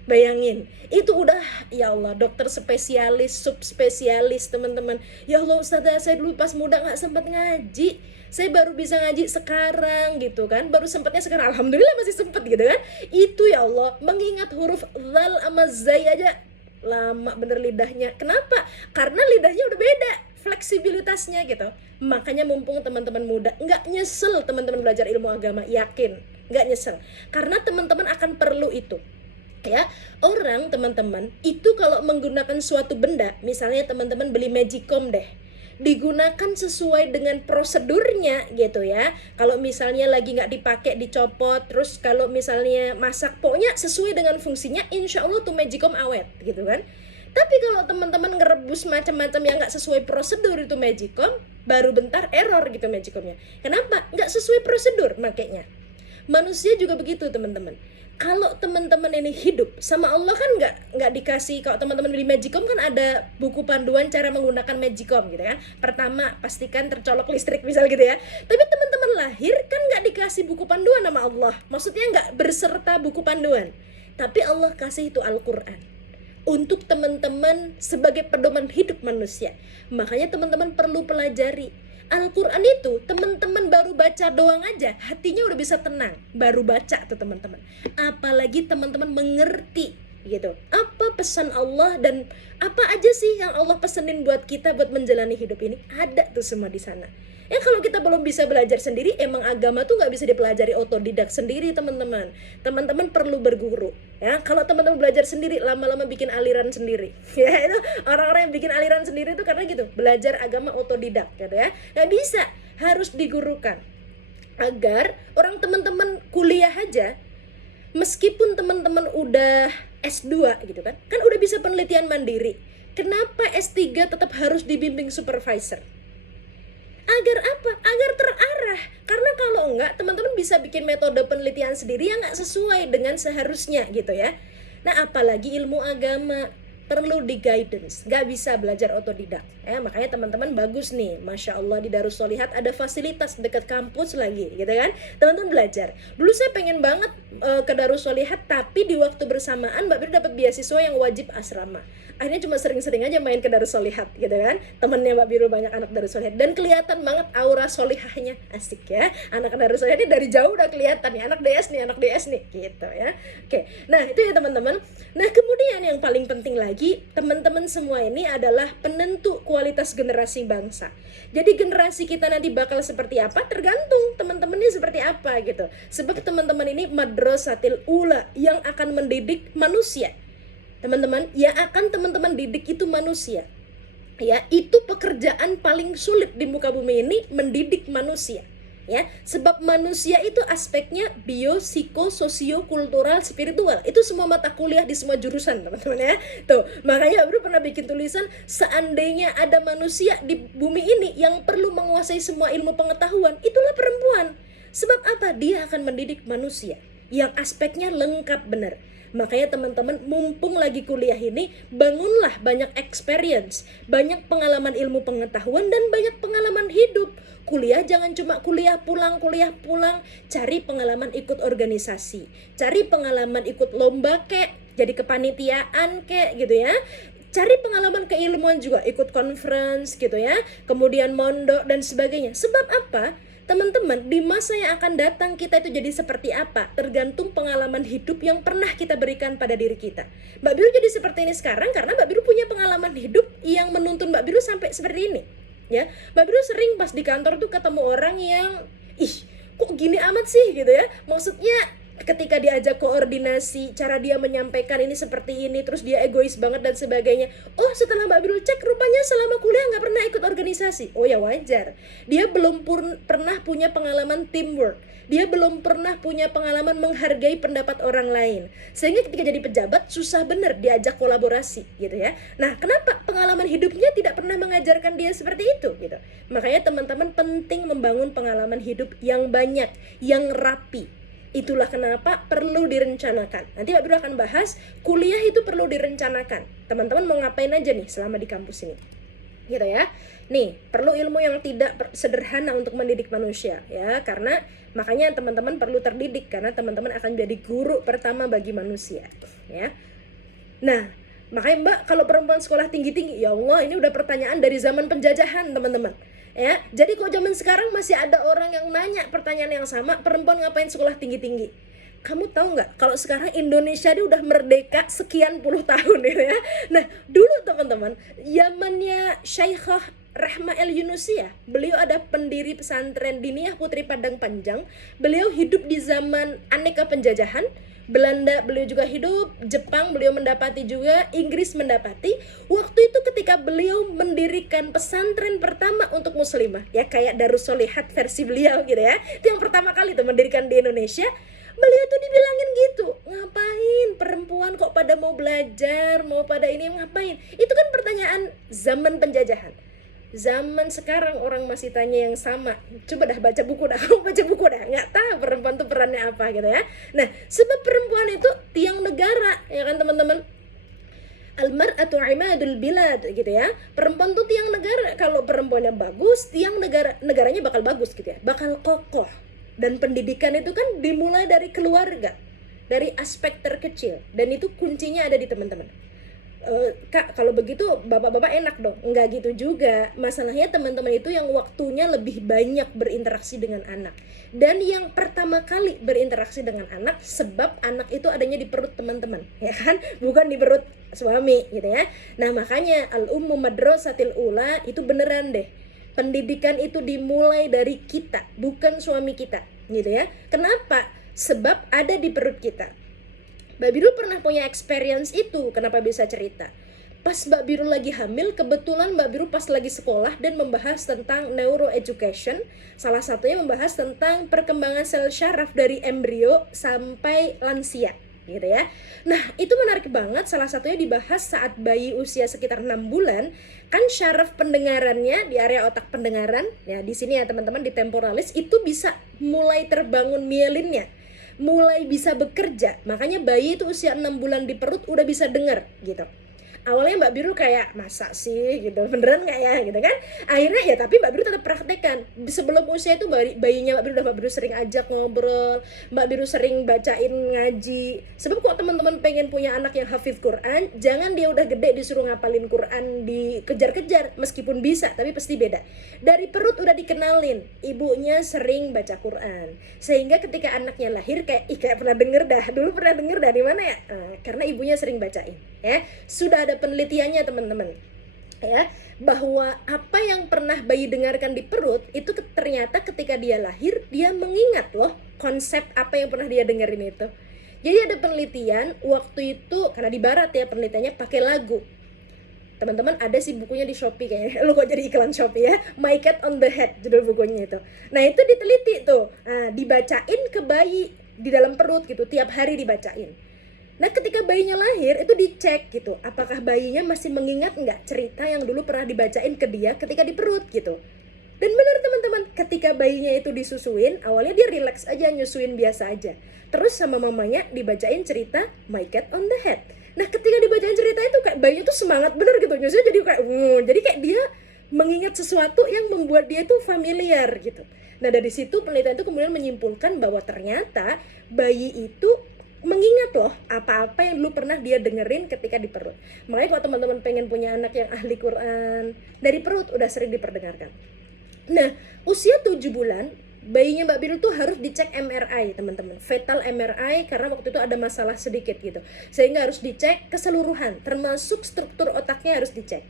Bayangin, itu udah ya Allah, dokter spesialis, subspesialis teman-teman. Ya Allah Ustazah, saya dulu pas muda gak sempat ngaji, saya baru bisa ngaji sekarang gitu kan, baru sempatnya sekarang, alhamdulillah masih sempet gitu kan. Itu ya Allah, mengingat huruf zal sama zai aja lama bener lidahnya. Kenapa? Karena lidahnya udah beda fleksibilitasnya gitu. Makanya mumpung teman-teman muda, nggak nyesel teman-teman belajar ilmu agama, yakin nggak nyesel, karena teman-teman akan perlu itu ya. Orang teman-teman itu kalau menggunakan suatu benda, misalnya teman-teman beli magicom deh, digunakan sesuai dengan prosedurnya gitu ya. Kalau misalnya lagi nggak dipakai dicopot, terus kalau misalnya masak, pokoknya sesuai dengan fungsinya, insya Allah tuh magicom awet gitu kan. Tapi kalau teman-teman ngerebus macam-macam yang nggak sesuai prosedur itu magicom, baru bentar error gitu magicomnya. Kenapa? Nggak sesuai prosedur makanya. Manusia juga begitu teman-teman. Kalau teman-teman ini hidup sama Allah kan nggak dikasih. Kalau teman-teman beli magicom kan ada buku panduan cara menggunakan magicom gitu kan. Pertama pastikan tercolok listrik misal gitu ya. Tapi teman-teman lahir kan nggak dikasih buku panduan sama Allah. Maksudnya nggak berserta buku panduan. Tapi Allah kasih itu Al-Quran untuk teman-teman sebagai pedoman hidup manusia. Makanya teman-teman perlu pelajari Al-Quran itu. Teman-teman baru baca doang aja, hatinya udah bisa tenang. Baru baca tuh teman-teman. Apalagi teman-teman mengerti gitu. Apa pesan Allah dan apa aja sih yang Allah pesenin buat kita buat menjalani hidup ini? Ada tuh semua di sana. Ya kalau kita belum bisa belajar sendiri, emang agama tuh nggak bisa dipelajari otodidak sendiri, teman-teman. Teman-teman perlu berguru. Ya, kalau teman-teman belajar sendiri, lama-lama bikin aliran sendiri. Ya, itu orang-orang yang bikin aliran sendiri itu karena gitu, belajar agama otodidak, gitu ya. Nggak bisa, harus digurukan. Agar orang teman-teman kuliah aja, meskipun teman-teman udah S2 gitu kan udah bisa penelitian mandiri. Kenapa S3 tetap harus dibimbing supervisor? Agar apa? Agar terarah. Karena kalau enggak, teman-teman bisa bikin metode penelitian sendiri yang nggak sesuai dengan seharusnya gitu ya. Nah, apalagi ilmu agama perlu di guidance, nggak bisa belajar otodidak ya. Makanya teman-teman bagus nih, Masya Allah di Darus Sholihat ada fasilitas dekat kampus lagi gitu kan, teman-teman belajar. Dulu saya pengen banget ke Darus Sholihat, tapi di waktu bersamaan Mbak Bir dapat beasiswa yang wajib asrama. Akhirnya cuma sering-sering aja main ke Darus Sholihat gitu kan, temennya Mbak Biru banyak anak Darus Sholihat, dan kelihatan banget aura solihahnya, asik ya. Anak Darus Sholihat ini dari jauh udah kelihatan nih, anak DS nih gitu ya. Oke, nah itu ya teman-teman. Nah kemudian yang paling penting lagi, teman-teman semua ini adalah penentu kualitas generasi bangsa. Jadi generasi kita nanti bakal seperti apa tergantung teman-temannya seperti apa gitu. Sebab teman-teman ini madrasatil ula yang akan mendidik manusia. Teman-teman, yang akan teman-teman didik itu manusia. Ya, itu pekerjaan paling sulit di muka bumi ini, mendidik manusia. Ya, sebab manusia itu aspeknya bio, psiko, sosio, kultural, spiritual. Itu semua mata kuliah di semua jurusan, teman-teman ya. Tuh, makanya Bro pernah bikin tulisan, seandainya ada manusia di bumi ini yang perlu menguasai semua ilmu pengetahuan, itulah perempuan. Sebab apa? Dia akan mendidik manusia yang aspeknya lengkap benar. Makanya teman-teman mumpung lagi kuliah ini, bangunlah banyak experience, banyak pengalaman ilmu pengetahuan dan banyak pengalaman hidup. Kuliah jangan cuma kuliah pulang, cari pengalaman ikut organisasi, cari pengalaman ikut lomba kek, jadi kepanitiaan kek gitu ya. Cari pengalaman keilmuan juga, ikut conference gitu ya, kemudian mondok dan sebagainya. Sebab apa? Teman-teman, di masa yang akan datang kita itu jadi seperti apa? Tergantung pengalaman hidup yang pernah kita berikan pada diri kita. Mbak Biru jadi seperti ini sekarang karena Mbak Biru punya pengalaman hidup yang menuntun Mbak Biru sampai seperti ini. Ya, Mbak Biru sering pas di kantor tuh ketemu orang yang, kok gini amat sih gitu ya. Maksudnya ketika diajak koordinasi, cara dia menyampaikan ini seperti ini, terus dia egois banget dan sebagainya. Oh, setelah Mbak Biru cek, rupanya selama kuliah nggak pernah ikut organisasi. Oh ya wajar, dia belum pernah punya pengalaman teamwork, dia belum pernah punya pengalaman menghargai pendapat orang lain, sehingga ketika jadi pejabat susah bener diajak kolaborasi gitu ya. Nah, kenapa? Pengalaman hidupnya tidak pernah mengajarkan dia seperti itu gitu. Makanya teman-teman penting membangun pengalaman hidup yang banyak, yang rapi. Itulah kenapa perlu direncanakan. Nanti Mbak Biru akan bahas, kuliah itu perlu direncanakan. Teman-teman mau ngapain aja nih selama di kampus ini, gitu ya. Nih, perlu ilmu yang tidak sederhana untuk mendidik manusia ya, karena makanya teman-teman perlu terdidik, karena teman-teman akan jadi guru pertama bagi manusia ya. Nah, makanya Mbak, kalau perempuan sekolah tinggi-tinggi, ya Allah, ini udah pertanyaan dari zaman penjajahan teman-teman ya. Jadi kok zaman sekarang masih ada orang yang nanya pertanyaan yang sama, perempuan ngapain sekolah tinggi-tinggi? Kamu tahu nggak kalau sekarang Indonesia ini udah merdeka sekian puluh tahun ya. Nah dulu teman-teman, zamannya Syaikhah Rahma El Yunusiyah, beliau ada pendiri pesantren Diniyah Putri Padang Panjang. Beliau hidup di zaman aneka penjajahan. Belanda beliau juga hidup, Jepang beliau mendapati juga, Inggris mendapati. Waktu itu ketika beliau mendirikan pesantren pertama untuk muslimah, ya kayak Darus Sholihat versi beliau gitu ya. Itu yang pertama kali tuh mendirikan di Indonesia. Beliau tuh dibilangin gitu, ngapain perempuan kok pada mau belajar, mau pada ini ngapain? Itu kan pertanyaan zaman penjajahan. Zaman sekarang orang masih tanya yang sama. Coba dah baca buku dah, kamu baca buku dah, nggak tahu perempuan tuh perannya apa gitu ya. Nah, sebab perempuan itu tiang negara, ya kan teman-teman. Al-mar'atu imadul bilad gitu ya. Perempuan tuh tiang negara. Kalau perempuannya bagus, tiang negaranya bakal bagus gitu ya, bakal kokoh. Dan pendidikan itu kan dimulai dari keluarga, dari aspek terkecil, dan itu kuncinya ada di teman-teman. Kak, kalau begitu bapak-bapak enak dong. Enggak gitu juga. Masalahnya teman-teman itu yang waktunya lebih banyak berinteraksi dengan anak. Dan yang pertama kali berinteraksi dengan anak, sebab anak itu adanya di perut teman-teman, ya kan? Bukan di perut suami gitu ya. Nah, makanya al-ummu madrasatil ula itu beneran deh. Pendidikan itu dimulai dari kita, bukan suami kita, gitu ya. Kenapa? Sebab ada di perut kita. Mbak Biru pernah punya experience itu. Kenapa bisa cerita? Pas Mbak Biru lagi hamil, kebetulan Mbak Biru pas lagi sekolah dan membahas tentang neuroeducation. Salah satunya membahas tentang perkembangan sel syaraf dari embrio sampai lansia, gitu ya. Nah, itu menarik banget. Salah satunya dibahas saat bayi usia sekitar 6 bulan, kan syaraf pendengarannya di area otak pendengaran, ya di sini ya teman-teman, di temporalis itu bisa mulai terbangun mielinnya, mulai bisa bekerja. Makanya bayi itu usia 6 bulan di perut udah bisa dengar gitu. Awalnya Mbak Biru kayak, masa sih gitu, beneran gak ya gitu kan. Akhirnya ya tapi Mbak Biru tetap praktekkan. Sebelum usia itu bayinya Mbak Biru sering ajak ngobrol, Mbak Biru sering bacain ngaji. Sebab kok teman-teman pengen punya anak yang hafiz Quran, jangan dia udah gede disuruh ngapalin Quran, dikejar-kejar. Meskipun bisa, tapi pasti beda. Dari perut udah dikenalin, ibunya sering baca Quran. Sehingga ketika anaknya lahir kayak pernah denger dah, dulu pernah denger dah di mana ya? Karena ibunya sering bacain, ya. Sudah ada penelitiannya teman-teman, ya, bahwa apa yang pernah bayi dengarkan di perut itu ternyata ketika dia lahir dia mengingat loh konsep apa yang pernah dia dengerin itu. Jadi ada penelitian waktu itu, karena di barat ya penelitiannya pakai lagu. Teman-teman ada sih bukunya di Shopee kayaknya. Lu kok jadi iklan Shopee ya? My Cat on the Head judul bukunya itu. Nah, itu diteliti tuh. Nah, dibacain ke bayi di dalam perut gitu, tiap hari dibacain. Nah, ketika bayinya lahir itu dicek gitu, apakah bayinya masih mengingat nggak cerita yang dulu pernah dibacain ke dia ketika di perut gitu. Dan benar teman-teman, ketika bayinya itu disusuin, awalnya dia relax aja, nyusuin biasa aja. Terus sama mamanya dibacain cerita My Cat on the Head. Nah, ketika dibacain cerita itu kayak bayinya tuh semangat bener gitu, nyusuin jadi kayak jadi kayak dia mengingat sesuatu yang membuat dia tuh familiar gitu. Nah, dari situ penelitian itu kemudian menyimpulkan bahwa ternyata bayi itu mengingat loh apa-apa yang dulu pernah dia dengerin ketika di perut. Makanya kalau teman-teman pengen punya anak yang ahli Quran, dari perut udah sering diperdengarkan. Nah, usia 7 bulan bayinya Mbak Biru tuh harus dicek MRI teman-teman, fetal MRI, karena waktu itu ada masalah sedikit gitu, sehingga harus dicek keseluruhan, termasuk struktur otaknya harus dicek.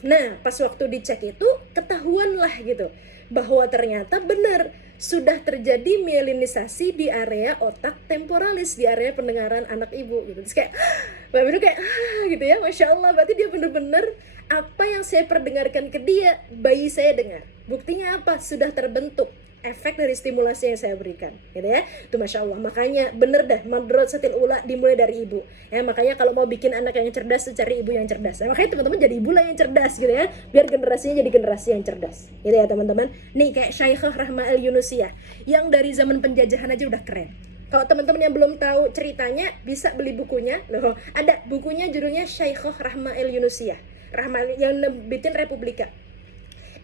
Nah, pas waktu dicek itu ketahuan lah gitu bahwa ternyata benar sudah terjadi mielinisasi di area otak temporalis, di area pendengaran anak ibu gitu. Terus kayak Mbak Biru kayak gitu ya, Masya Allah, berarti dia benar-benar apa yang saya perdengarkan ke dia, bayi saya dengar. Buktinya apa? Sudah terbentuk efek dari stimulasi yang saya berikan, gitu ya. Itu Masya Allah. Makanya bener dah, madrasatil ula dimulai dari ibu. Ya, makanya kalau mau bikin anak yang cerdas, cari ibu yang cerdas. Nah, makanya teman-teman jadi ibu lah yang cerdas, gitu ya. Biar generasinya jadi generasi yang cerdas, gitu ya teman-teman. Nih kayak Syaikhah Rahma al-Yunusiyah, yang dari zaman penjajahan aja udah keren. Kalau teman-teman yang belum tahu ceritanya, bisa beli bukunya. Loh, ada bukunya judulnya Syaikhah Rahma al-Yunusiyah. Yang nebitin Republika.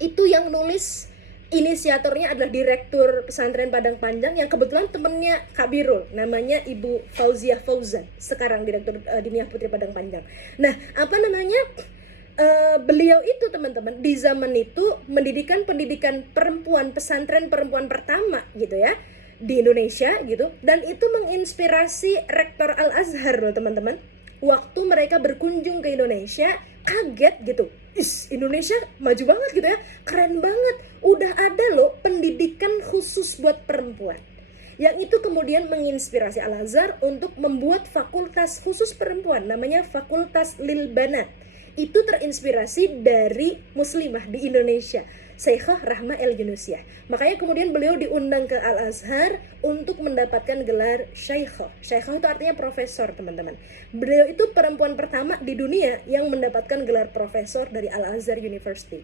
Itu yang nulis, inisiatornya adalah Direktur Pesantren Padang Panjang yang kebetulan temennya Kak Birul, namanya Ibu Fauziah Fauzan, sekarang Direktur Diniyah Putri Padang Panjang. Nah, apa namanya, beliau itu teman-teman di zaman itu mendirikan pendidikan perempuan, pesantren perempuan pertama gitu ya di Indonesia gitu, dan itu menginspirasi Rektor Al-Azhar loh teman-teman. Waktu mereka berkunjung ke Indonesia kaget gitu, Indonesia maju banget gitu ya, keren banget, udah ada loh pendidikan khusus buat perempuan. Yang itu kemudian menginspirasi Al-Azhar untuk membuat fakultas khusus perempuan, namanya Fakultas Lil Banat. Itu terinspirasi dari muslimah di Indonesia, Syaikhah Rahma al-Yunusiyah. Makanya kemudian beliau diundang ke Al-Azhar untuk mendapatkan gelar Syaikhah. Syaikhah itu artinya profesor teman-teman. Beliau itu perempuan pertama di dunia yang mendapatkan gelar profesor dari Al-Azhar University.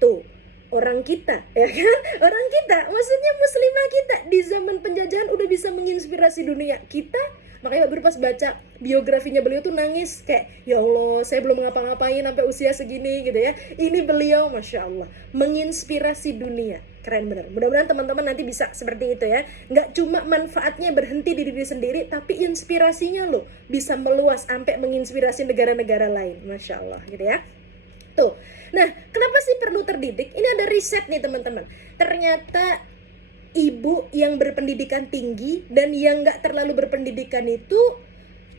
Tuh, orang kita, ya kan? Orang kita, maksudnya muslimah kita di zaman penjajahan udah bisa menginspirasi dunia. Kita, makanya baru pas baca biografinya beliau tuh nangis kayak, ya Allah, saya belum ngapa-ngapain sampai usia segini gitu ya. Ini beliau, Masya Allah, menginspirasi dunia. Keren bener. Mudah-mudahan teman-teman nanti bisa seperti itu ya. Nggak cuma manfaatnya berhenti di diri sendiri, tapi inspirasinya loh bisa meluas sampai menginspirasi negara-negara lain. Masya Allah gitu ya. Tuh. Nah, kenapa sih perlu terdidik? Ini ada riset nih teman-teman. Ternyata ibu yang berpendidikan tinggi dan yang nggak terlalu berpendidikan itu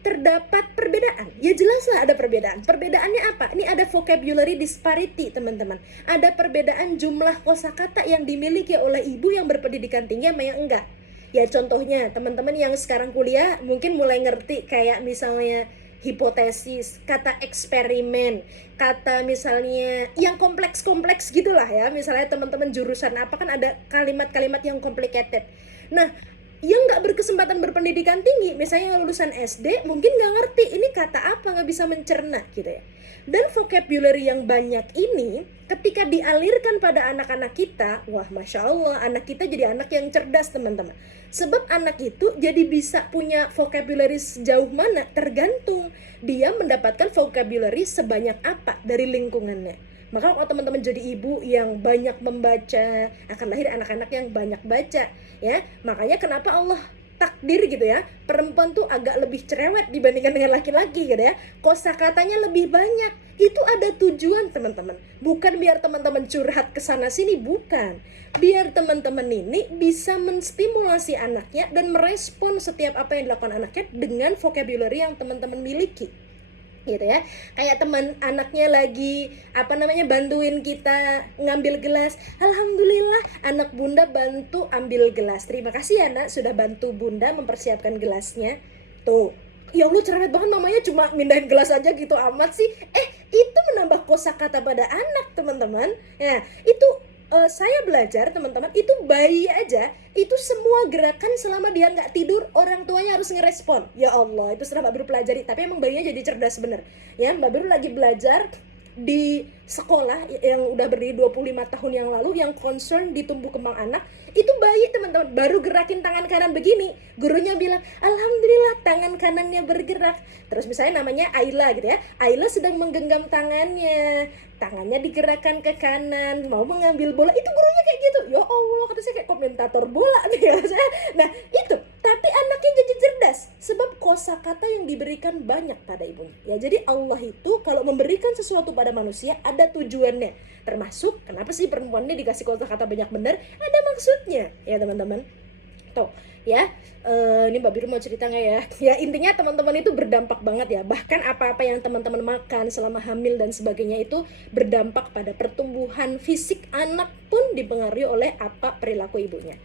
terdapat perbedaan. Ya jelaslah ada perbedaan. Perbedaannya apa? Ini ada vocabulary disparity, teman-teman. Ada perbedaan jumlah kosakata yang dimiliki oleh ibu yang berpendidikan tinggi sama yang enggak. Ya contohnya, teman-teman yang sekarang kuliah mungkin mulai ngerti kayak misalnya hipotesis, kata eksperimen, kata misalnya yang kompleks-kompleks gitulah ya. Misalnya teman-teman jurusan apa kan ada kalimat-kalimat yang complicated. Nah, yang nggak berkesempatan berpendidikan tinggi, misalnya lulusan SD, mungkin nggak ngerti ini kata apa, nggak bisa mencerna gitu ya. Dan vocabulary yang banyak ini, ketika dialirkan pada anak-anak kita, wah Masya Allah, anak kita jadi anak yang cerdas teman-teman. Sebab anak itu jadi bisa punya vocabulary sejauh mana, tergantung dia mendapatkan vocabulary sebanyak apa dari lingkungannya. Maka kalau teman-teman jadi ibu yang banyak membaca, akan lahir anak-anak yang banyak baca ya. Makanya kenapa Allah takdir gitu ya, perempuan tuh agak lebih cerewet dibandingkan dengan laki-laki gitu ya. Kosakatanya lebih banyak. Itu ada tujuan teman-teman. Bukan biar teman-teman curhat ke sana sini, bukan. Biar teman-teman ini bisa menstimulasi anaknya dan merespon setiap apa yang dilakukan anaknya dengan vocabulary yang teman-teman miliki. Gitu ya, kayak teman anaknya lagi bantuin kita ngambil gelas, alhamdulillah anak bunda bantu ambil gelas, terima kasih ya nak sudah bantu bunda mempersiapkan gelasnya. Tuh, ya Allah cerewet banget mamanya cuma mindahin gelas aja gitu amat sih. Itu menambah kosakata pada anak teman-teman ya. Itu saya belajar teman-teman, itu bayi aja itu semua gerakan selama dia nggak tidur orang tuanya harus ngerespon. Ya Allah, itu setelah Mbak Biru pelajari. Tapi emang bayinya jadi cerdas bener ya. Mbak Biru lagi belajar di sekolah yang udah berdiri 25 tahun yang lalu, yang concern di tumbuh kembang anak. Itu bayi teman-teman baru gerakin tangan kanan begini, gurunya bilang alhamdulillah tangan kanannya bergerak. Terus misalnya namanya Ayla gitu ya, Ayla sedang menggenggam tangannya digerakkan ke kanan mau mengambil bola, itu gurunya kayak gitu. Ya Allah, kata saya kayak komentator bola nih ya. Nah itu, tapi anaknya jadi cerdas sebab kosakata yang diberikan banyak pada ibunya ya. Jadi Allah itu kalau memberikan sesuatu pada manusia ada tujuannya, termasuk kenapa sih perempuan ini dikasih kosakata banyak, bener ada maksudnya ya teman-teman. Tuh ya, ini Mbak Biru mau cerita nggak ya? Ya intinya teman-teman itu berdampak banget ya. Bahkan apa-apa yang teman-teman makan selama hamil dan sebagainya itu berdampak pada pertumbuhan fisik anak pun dipengaruhi oleh apa perilaku ibunya.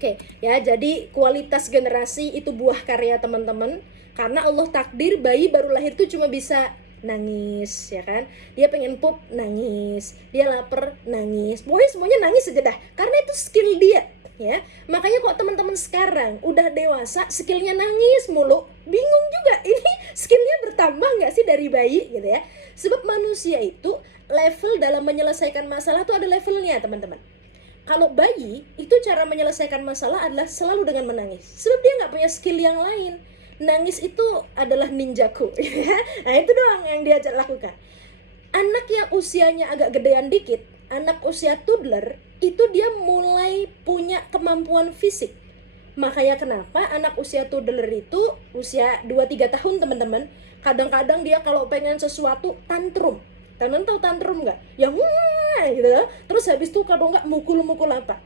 Oke, ya jadi kualitas generasi itu buah karya teman-teman. Karena Allah takdir bayi baru lahir tuh cuma bisa nangis ya kan, dia pengen pup nangis, dia lapar nangis, pokoknya semuanya nangis aja dah, karena itu skill dia ya. Makanya kok teman-teman sekarang udah dewasa skillnya nangis mulu, bingung juga ini skillnya bertambah nggak sih dari bayi gitu ya. Sebab manusia itu level dalam menyelesaikan masalah tuh ada levelnya teman-teman. Kalau bayi itu cara menyelesaikan masalah adalah selalu dengan menangis, sebab dia nggak punya skill yang lain. Nangis itu adalah ninjaku ya. Nah itu doang yang diajar lakukan. Anak yang usianya agak gedean dikit, anak usia toddler, itu dia mulai punya kemampuan fisik. Makanya kenapa anak usia toddler itu usia 2-3 tahun teman-teman, kadang-kadang dia kalau pengen sesuatu tantrum. Teman-teman tahu tantrum nggak? Yang gitu. Terus habis itu kalau nggak mukul-mukul apa?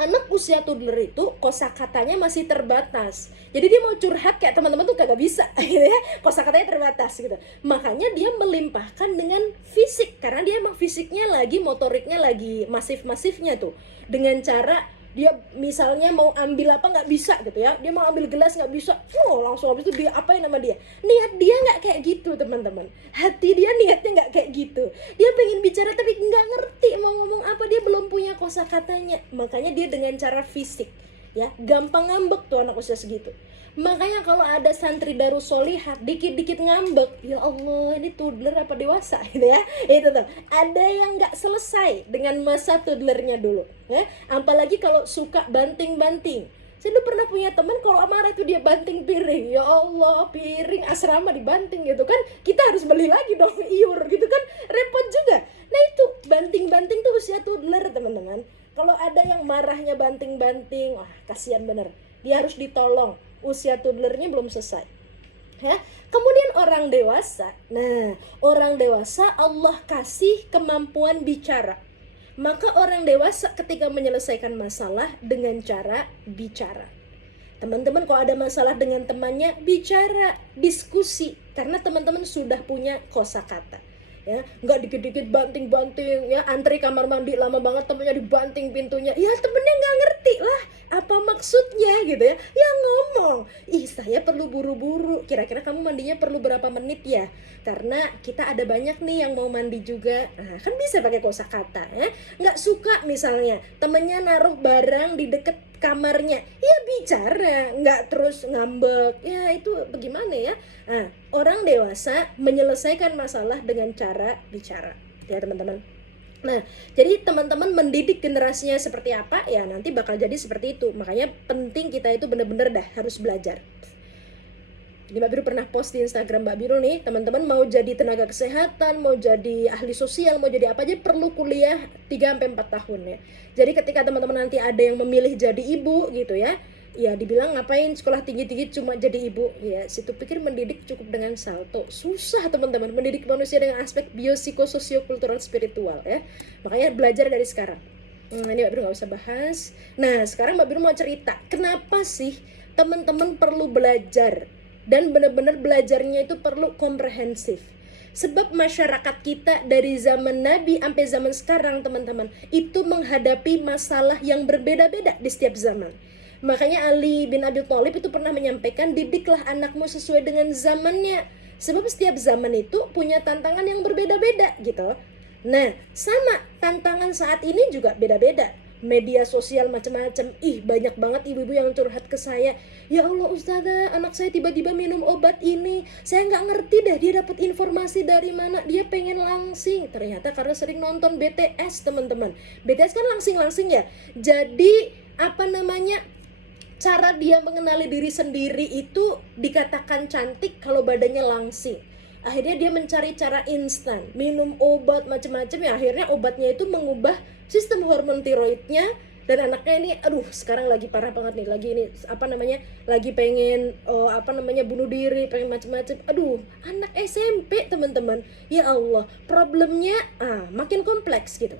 Anak usia toddler itu kosakatanya masih terbatas. Jadi dia mau curhat kayak teman-teman tuh kagak bisa gitu ya. Kosakatanya terbatas gitu. Makanya dia melimpahkan dengan fisik, karena dia emang fisiknya lagi, motoriknya lagi masif-masifnya tuh. Dengan cara dia misalnya mau ambil apa nggak bisa gitu ya, dia mau ambil gelas nggak bisa, langsung habis itu dia apain nama dia. Niat dia nggak kayak gitu teman-teman, hati dia niatnya nggak kayak gitu. Dia pengen bicara tapi nggak ngerti mau ngomong apa, dia belum punya kosakatanya. Makanya dia dengan cara fisik ya, gampang ngambek tuh anak usia segitu. Makanya kalau ada santri baru solihah dikit-dikit ngambek, ya Allah ini toddler apa dewasa gitu ya. Itu tuh, ada yang nggak selesai dengan masa toddlernya dulu ya. Apalagi kalau suka banting-banting, Saya dulu pernah punya teman kalau marah itu dia banting piring. Ya Allah, piring asrama dibanting gitu kan. Kita harus beli lagi dong, iur gitu kan. Repot juga. Nah itu, banting-banting tuh usia toddler teman-teman. Kalau ada yang marahnya banting-banting, wah kasihan bener. Dia harus ditolong. Usia toddlernya belum selesai. Ya. Kemudian orang dewasa. Nah, orang dewasa Allah kasih kemampuan bicara. Maka orang dewasa ketika menyelesaikan masalah dengan cara bicara. Teman-teman kalau ada masalah dengan temannya, bicara, diskusi. Karena teman-teman sudah punya kosakata. Ya, nggak dikit-dikit banting-banting ya, antri kamar mandi lama banget temennya dibanting pintunya, ya temennya nggak ngerti lah apa maksudnya gitu ya, ya ngomong, ih saya perlu buru-buru, kira-kira kamu mandinya perlu berapa menit ya, karena kita ada banyak nih yang mau mandi juga. Nah, kan bisa pakai kosakata ya. Nggak suka misalnya temennya naruh barang di deket kamarnya, ya bicara, nggak terus ngambek, ya itu bagaimana ya. Nah, orang dewasa menyelesaikan masalah dengan cara bicara ya teman-teman. Nah, jadi teman-teman mendidik generasinya seperti apa ya, nanti bakal jadi seperti itu. Makanya penting kita itu benar-benar dah harus belajar. Jadi Mbak Biru pernah post di Instagram Mbak Biru nih, teman-teman mau jadi tenaga kesehatan, mau jadi ahli sosial, mau jadi apa aja perlu kuliah 3-4 tahun ya. Jadi ketika teman-teman nanti ada yang memilih jadi ibu gitu ya, ya dibilang ngapain sekolah tinggi-tinggi cuma jadi ibu, ya situ pikir mendidik cukup dengan salto. Susah teman-teman mendidik manusia dengan aspek biopsikososiokultural spiritual ya. Makanya belajar dari sekarang. Ini Mbak Biru gak usah bahas. Nah sekarang Mbak Biru mau cerita, kenapa sih teman-teman perlu belajar, dan benar-benar belajarnya itu perlu komprehensif. Sebab masyarakat kita dari zaman Nabi sampai zaman sekarang teman-teman itu menghadapi masalah yang berbeda-beda di setiap zaman. Makanya Ali bin Abi Thalib itu pernah menyampaikan, didiklah anakmu sesuai dengan zamannya. Sebab setiap zaman itu punya tantangan yang berbeda-beda gitu. Nah, sama tantangan saat ini juga beda-beda. Media sosial macam-macam, banyak banget ibu-ibu yang curhat ke saya, ya Allah Ustazah, anak saya tiba-tiba minum obat ini, saya nggak ngerti deh dia dapat informasi dari mana, dia pengen langsing, ternyata karena sering nonton BTS teman-teman. BTS kan langsing-langsing ya, jadi cara dia mengenali diri sendiri itu dikatakan cantik kalau badannya langsing. Akhirnya dia mencari cara instan, minum obat macam-macam ya, akhirnya obatnya itu mengubah sistem hormon tiroidnya, dan anaknya ini sekarang lagi parah banget nih, lagi pengen bunuh diri, pengen macam-macam. Anak SMP teman-teman, ya Allah, problemnya makin kompleks gitu.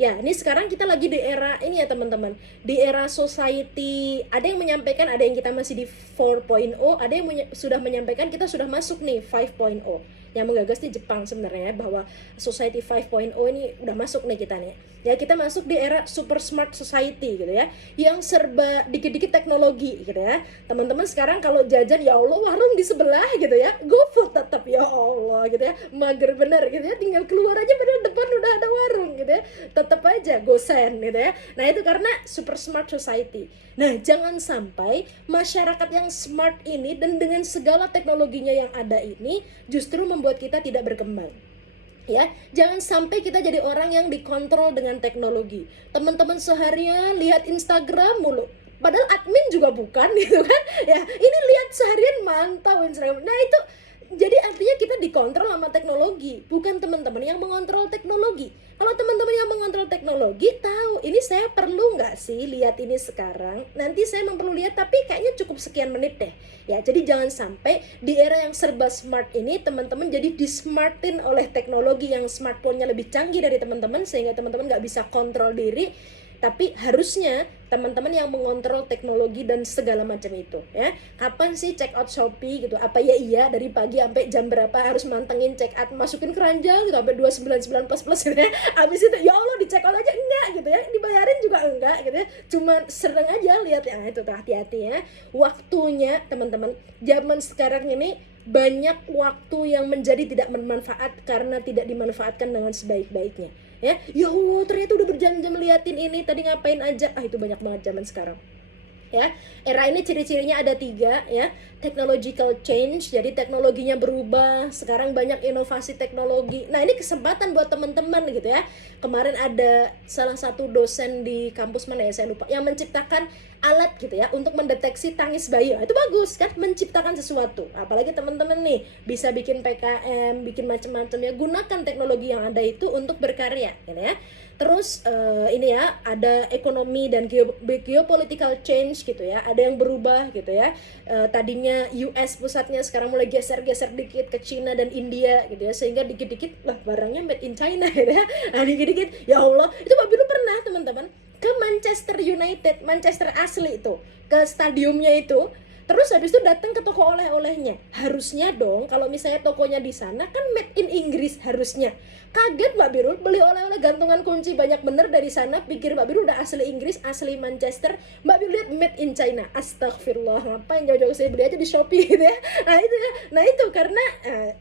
Ya, ini sekarang kita lagi di era ini ya teman-teman, di era society. Ada yang menyampaikan, ada yang kita masih di 4.0, ada yang sudah menyampaikan kita sudah masuk nih 5.0. Yang menggagas di Jepang sebenarnya, bahwa society 5.0 ini udah masuk nih kita nih. Ya, kita masuk di era super smart society gitu ya, yang serba dikit-dikit teknologi gitu ya. Teman-teman sekarang kalau jajan, ya Allah, warung di sebelah gitu ya, GoFood tetap, ya Allah gitu ya, mager bener gitu ya, tinggal keluar aja padahal depan udah ada warung gitu ya, tetap aja gosen gitu ya. Nah itu karena super smart society. Nah jangan sampai masyarakat yang smart ini dan dengan segala teknologinya yang ada ini justru membuat kita tidak berkembang. Ya, jangan sampai kita jadi orang yang dikontrol dengan teknologi. Teman-teman seharian lihat Instagram mulu, padahal admin juga bukan gitu kan ya, ini lihat seharian mantau Instagram. Nah itu jadi artinya kita dikontrol sama teknologi, bukan teman-teman yang mengontrol teknologi. Kalau teman-teman yang mengontrol teknologi tahu, ini saya perlu nggak sih lihat ini sekarang, nanti saya perlu lihat tapi kayaknya cukup sekian menit deh ya. Jadi jangan sampai di era yang serba smart ini teman-teman jadi dismartin oleh teknologi yang smartphone-nya lebih canggih dari teman-teman, sehingga teman-teman nggak bisa kontrol diri. Tapi harusnya teman-teman yang mengontrol teknologi dan segala macam itu ya. Kapan sih check out Shopee gitu? Apa ya iya dari pagi sampai jam berapa harus mantengin check out, masukin keranjang gitu sampai 299 plus gitu ya. Habis itu ya Allah di check out aja enggak gitu ya. Dibayarin juga enggak gitu ya. Cuma seneng aja lihat ya. Itu tuh hati-hati ya. Waktunya teman-teman, zaman sekarang ini banyak waktu yang menjadi tidak bermanfaat karena tidak dimanfaatkan dengan sebaik-baiknya. Ya Allah, ternyata udah berjam-jam liatin ini, tadi ngapain aja, itu banyak banget zaman sekarang. Ya, era ini ciri-cirinya ada 3 ya. Technological change, jadi teknologinya berubah, sekarang banyak inovasi teknologi. Nah ini kesempatan buat teman-teman gitu ya. Kemarin ada salah satu dosen di kampus mana ya saya lupa, yang menciptakan alat gitu ya untuk mendeteksi tangis bayi. Itu bagus kan, menciptakan sesuatu. Apalagi teman-teman nih bisa bikin PKM, bikin macam-macam ya, gunakan teknologi yang ada itu untuk berkarya gitu ya. Terus ini ya, ada ekonomi dan geopolitical change gitu ya, ada yang berubah gitu ya. Tadinya US pusatnya sekarang mulai geser-geser dikit ke China dan India gitu ya, sehingga dikit-dikit lah barangnya made in China gitu ya. Nah dikit-dikit, ya Allah, itu Mbak Biru pernah teman-teman ke Manchester United, Manchester asli itu, ke stadiumnya itu. Terus habis itu datang ke toko oleh-olehnya. Harusnya dong kalau misalnya tokonya di sana kan made in Inggris harusnya. Kaget Mbak Biru, beli oleh-oleh gantungan kunci banyak bener dari sana, pikir Mbak Biru udah asli Inggris, asli Manchester. Mbak Biru lihat made in China. Astagfirullah, ngapain jauh-jauh, saya beli aja di Shopee gitu ya. Nah itu ya. Nah itu karena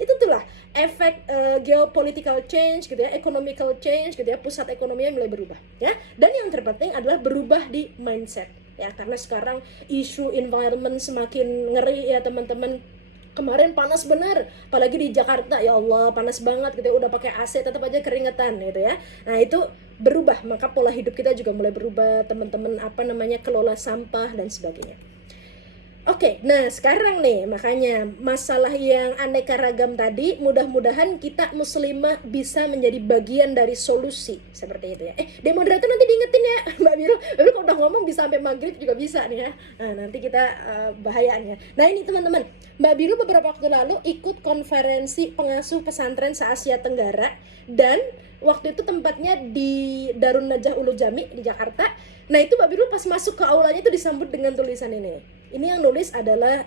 itu tuh lah efek geopolitical change gitu ya, economical change gitu ya, pusat ekonominya mulai berubah ya. Dan yang terpenting adalah berubah di mindset. Ya, karena sekarang isu environment semakin ngeri ya teman-teman. Kemarin panas bener, apalagi di Jakarta, ya Allah panas banget gitu ya, udah pakai AC tetap aja keringetan gitu ya. Nah itu berubah, maka pola hidup kita juga mulai berubah teman-teman, kelola sampah dan sebagainya. Oke, nah sekarang nih makanya masalah yang aneka ragam tadi, mudah-mudahan kita muslimah bisa menjadi bagian dari solusi seperti itu ya. Moderator nanti diingetin ya Mbak Biru, kalau udah ngomong bisa sampai maghrib juga bisa nih ya. Nah nanti kita bahayanya. Nah ini teman-teman, Mbak Biru beberapa waktu lalu ikut konferensi pengasuh pesantren se-Asia Tenggara, dan waktu itu tempatnya di Darun Najah Ulu Jami di Jakarta. Nah itu Mbak Biru pas masuk ke aulanya itu disambut dengan tulisan ini. Ini yang nulis adalah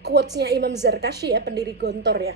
quotes-nya Imam Zarkashi ya, pendiri Gontor ya.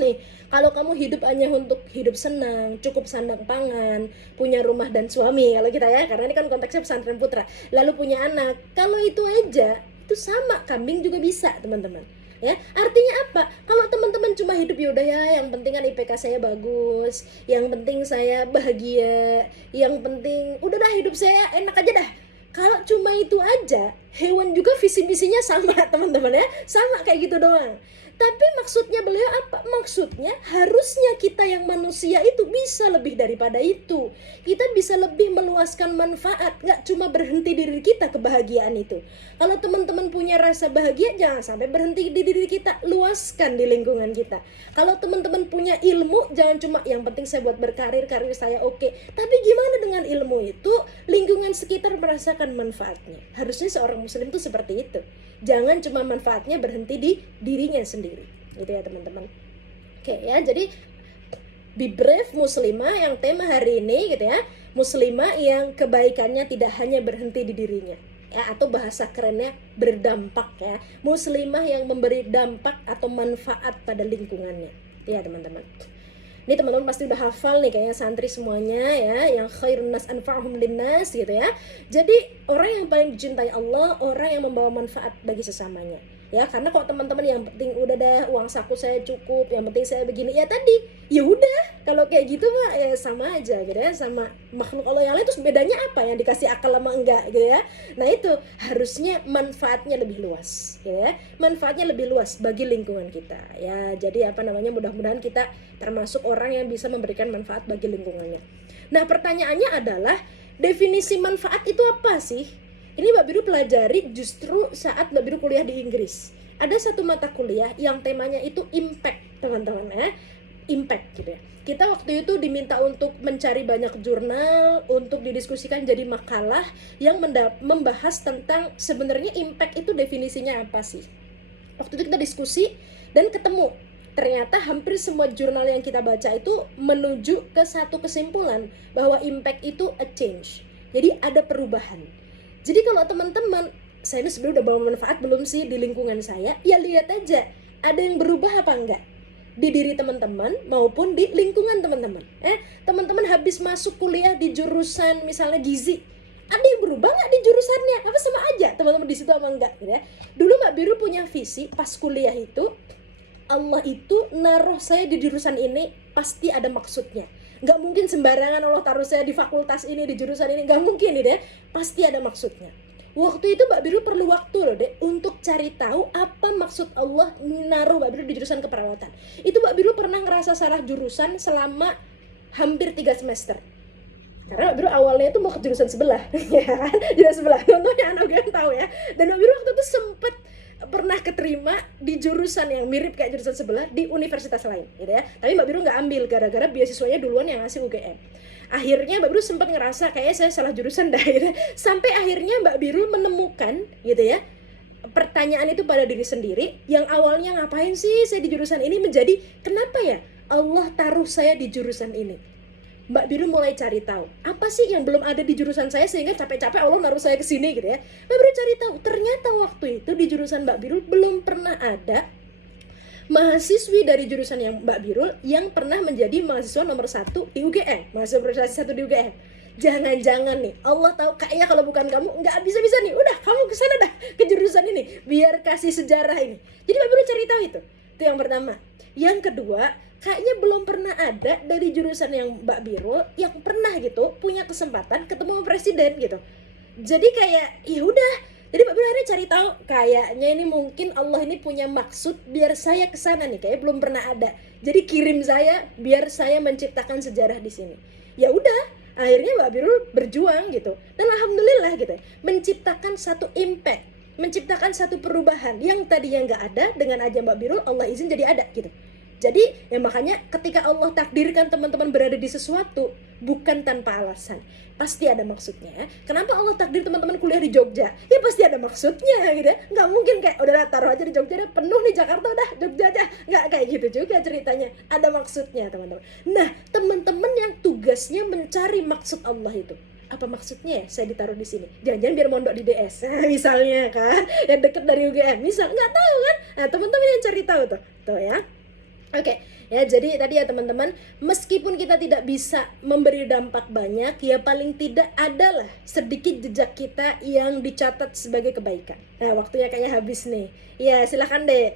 Nih, kalau kamu hidup hanya untuk hidup senang, cukup sandang pangan, punya rumah dan suami, kalau kita ya, karena ini kan konteksnya pesantren putra, lalu punya anak, kalau itu aja, itu sama, kambing juga bisa teman-teman. Ya, artinya apa? Kalau teman-teman cuma hidup yaudah ya, yang penting kan IPK saya bagus, yang penting saya bahagia, yang penting udah dah hidup saya enak aja dah. Kalau cuma itu aja, hewan juga visi misinya sama teman-teman ya, sama kayak gitu doang. Tapi maksudnya beliau apa? Maksudnya harusnya kita yang manusia itu bisa lebih daripada itu. Kita bisa lebih meluaskan manfaat, nggak cuma berhenti di diri kita kebahagiaan itu. Kalau teman-teman punya rasa bahagia, jangan sampai berhenti di diri kita, luaskan di lingkungan kita. Kalau teman-teman punya ilmu, jangan cuma yang penting saya buat berkarir, karir saya oke. Tapi gimana dengan ilmu itu, lingkungan sekitar merasakan manfaatnya. Harusnya seorang muslim itu seperti itu. Jangan cuma manfaatnya berhenti di dirinya sendiri, gitu ya teman-teman. Oke ya, jadi be brave muslimah yang tema hari ini gitu ya, muslimah yang kebaikannya tidak hanya berhenti di dirinya ya, atau bahasa kerennya berdampak ya, muslimah yang memberi dampak atau manfaat pada lingkungannya ya teman-teman. Ini teman-teman pasti udah hafal nih kayaknya santri semuanya ya, yang khairun nas anfa'uhum linnas gitu ya. Jadi orang yang paling dicintai Allah, orang yang membawa manfaat bagi sesamanya. Ya, karena kalau teman-teman yang penting udah dah uang saku saya cukup, yang penting saya begini, ya tadi, ya udah kalau kayak gitu mah ya sama aja gitu ya, sama makhluk Allah yang lain. Terus bedanya apa, yang dikasih akal sama enggak gitu ya. Nah itu harusnya manfaatnya lebih luas gitu ya, manfaatnya lebih luas bagi lingkungan kita ya. Jadi mudah-mudahan kita termasuk orang yang bisa memberikan manfaat bagi lingkungannya. Nah pertanyaannya adalah, definisi manfaat itu apa sih? Ini Mbak Biru pelajari justru saat Mbak Biru kuliah di Inggris. Ada satu mata kuliah yang temanya itu impact teman-teman ya, impact gitu ya. Kita waktu itu diminta untuk mencari banyak jurnal untuk didiskusikan jadi makalah yang membahas tentang sebenarnya impact itu definisinya apa sih. Waktu itu kita diskusi dan ketemu ternyata hampir semua jurnal yang kita baca itu menuju ke satu kesimpulan bahwa impact itu a change. Jadi ada perubahan. Jadi kalau teman-teman, saya ini sebenarnya udah bawa manfaat belum sih di lingkungan saya? Ya lihat aja, ada yang berubah apa enggak? Di diri teman-teman maupun di lingkungan teman-teman. Teman-teman habis masuk kuliah di jurusan misalnya gizi, ada yang berubah nggak di jurusannya? Apa sama aja teman-teman di situ apa enggak? Gitu ya. Dulu Mbak Biru punya visi pas kuliah itu, Allah itu naruh saya di jurusan ini pasti ada maksudnya. Nggak mungkin sembarangan Allah taruh saya di fakultas ini, di jurusan ini, nggak mungkin nih deh, pasti ada maksudnya. Waktu itu Mbak Biru perlu waktu loh deh untuk cari tahu apa maksud Allah naruh Mbak Biru di jurusan keperawatan. Itu Mbak Biru pernah ngerasa salah jurusan selama hampir 3 semester. Karena Mbak Biru awalnya itu mau ke jurusan sebelah, ya kan? Jurusan sebelah, contohnya anak UGM tahu ya. Dan Mbak Biru waktu itu sempet pernah keterima di jurusan yang mirip kayak jurusan sebelah di universitas lain, gitu ya. Tapi Mbak Biru nggak ambil gara-gara beasiswanya duluan yang ngasih UGM. Akhirnya Mbak Biru sempat ngerasa kayaknya saya salah jurusan dah, gitu. Sampai akhirnya Mbak Biru menemukan, gitu ya, pertanyaan itu pada diri sendiri, yang awalnya ngapain sih saya di jurusan ini, menjadi kenapa ya Allah taruh saya di jurusan ini. Mbak Biru mulai cari tahu, apa sih yang belum ada di jurusan saya sehingga capek-capek Allah naruh saya ke sini, gitu ya. Mbak Biru cari tahu, ternyata waktu itu di jurusan Mbak Biru belum pernah ada mahasiswi dari jurusan yang Mbak Biru yang pernah menjadi mahasiswa nomor 1 di UGM, mahasiswa prestasi 1 di UGM. Jangan-jangan nih Allah tahu kayaknya kalau bukan kamu nggak bisa-bisa nih, udah kamu kesana dah, ke jurusan ini, biar kasih sejarah ini. Jadi Mbak Biru cari tahu itu yang pertama. Yang kedua, kayaknya belum pernah ada dari jurusan yang Mbak Biru yang pernah gitu punya kesempatan ketemu presiden gitu. Jadi kayak ya udah, jadi Mbak Biru akhirnya cari tahu, kayaknya ini mungkin Allah ini punya maksud biar saya kesana nih, kayak belum pernah ada. Jadi kirim saya biar saya menciptakan sejarah di sini. Ya udah, akhirnya Mbak Biru berjuang gitu. Dan alhamdulillah gitu, menciptakan satu impact, menciptakan satu perubahan yang tadinya nggak ada, dengan aja Mbak Biru Allah izin jadi ada gitu. Jadi ya makanya ketika Allah takdirkan teman-teman berada di sesuatu, bukan tanpa alasan, pasti ada maksudnya. Kenapa Allah takdir teman-teman kuliah di Jogja? Ya pasti ada maksudnya gitu ya. Nggak mungkin kayak udahlah taruh aja di Jogja, deh penuh nih Jakarta, udah Jogja aja. Nggak kayak gitu juga ceritanya, ada maksudnya teman-teman. Nah, teman-teman yang tugasnya mencari maksud Allah itu, apa maksudnya ya saya ditaruh di sini? Jangan-jangan biar mondok di DS, misalnya kan, yang deket dari UGM, misal, nggak tahu kan? Nah, teman-teman yang cari tahu tuh ya. Oke, ya jadi tadi ya teman-teman, meskipun kita tidak bisa memberi dampak banyak, ya paling tidak adalah sedikit jejak kita yang dicatat sebagai kebaikan. Nah, waktunya kayaknya habis nih. Ya, silakan deh.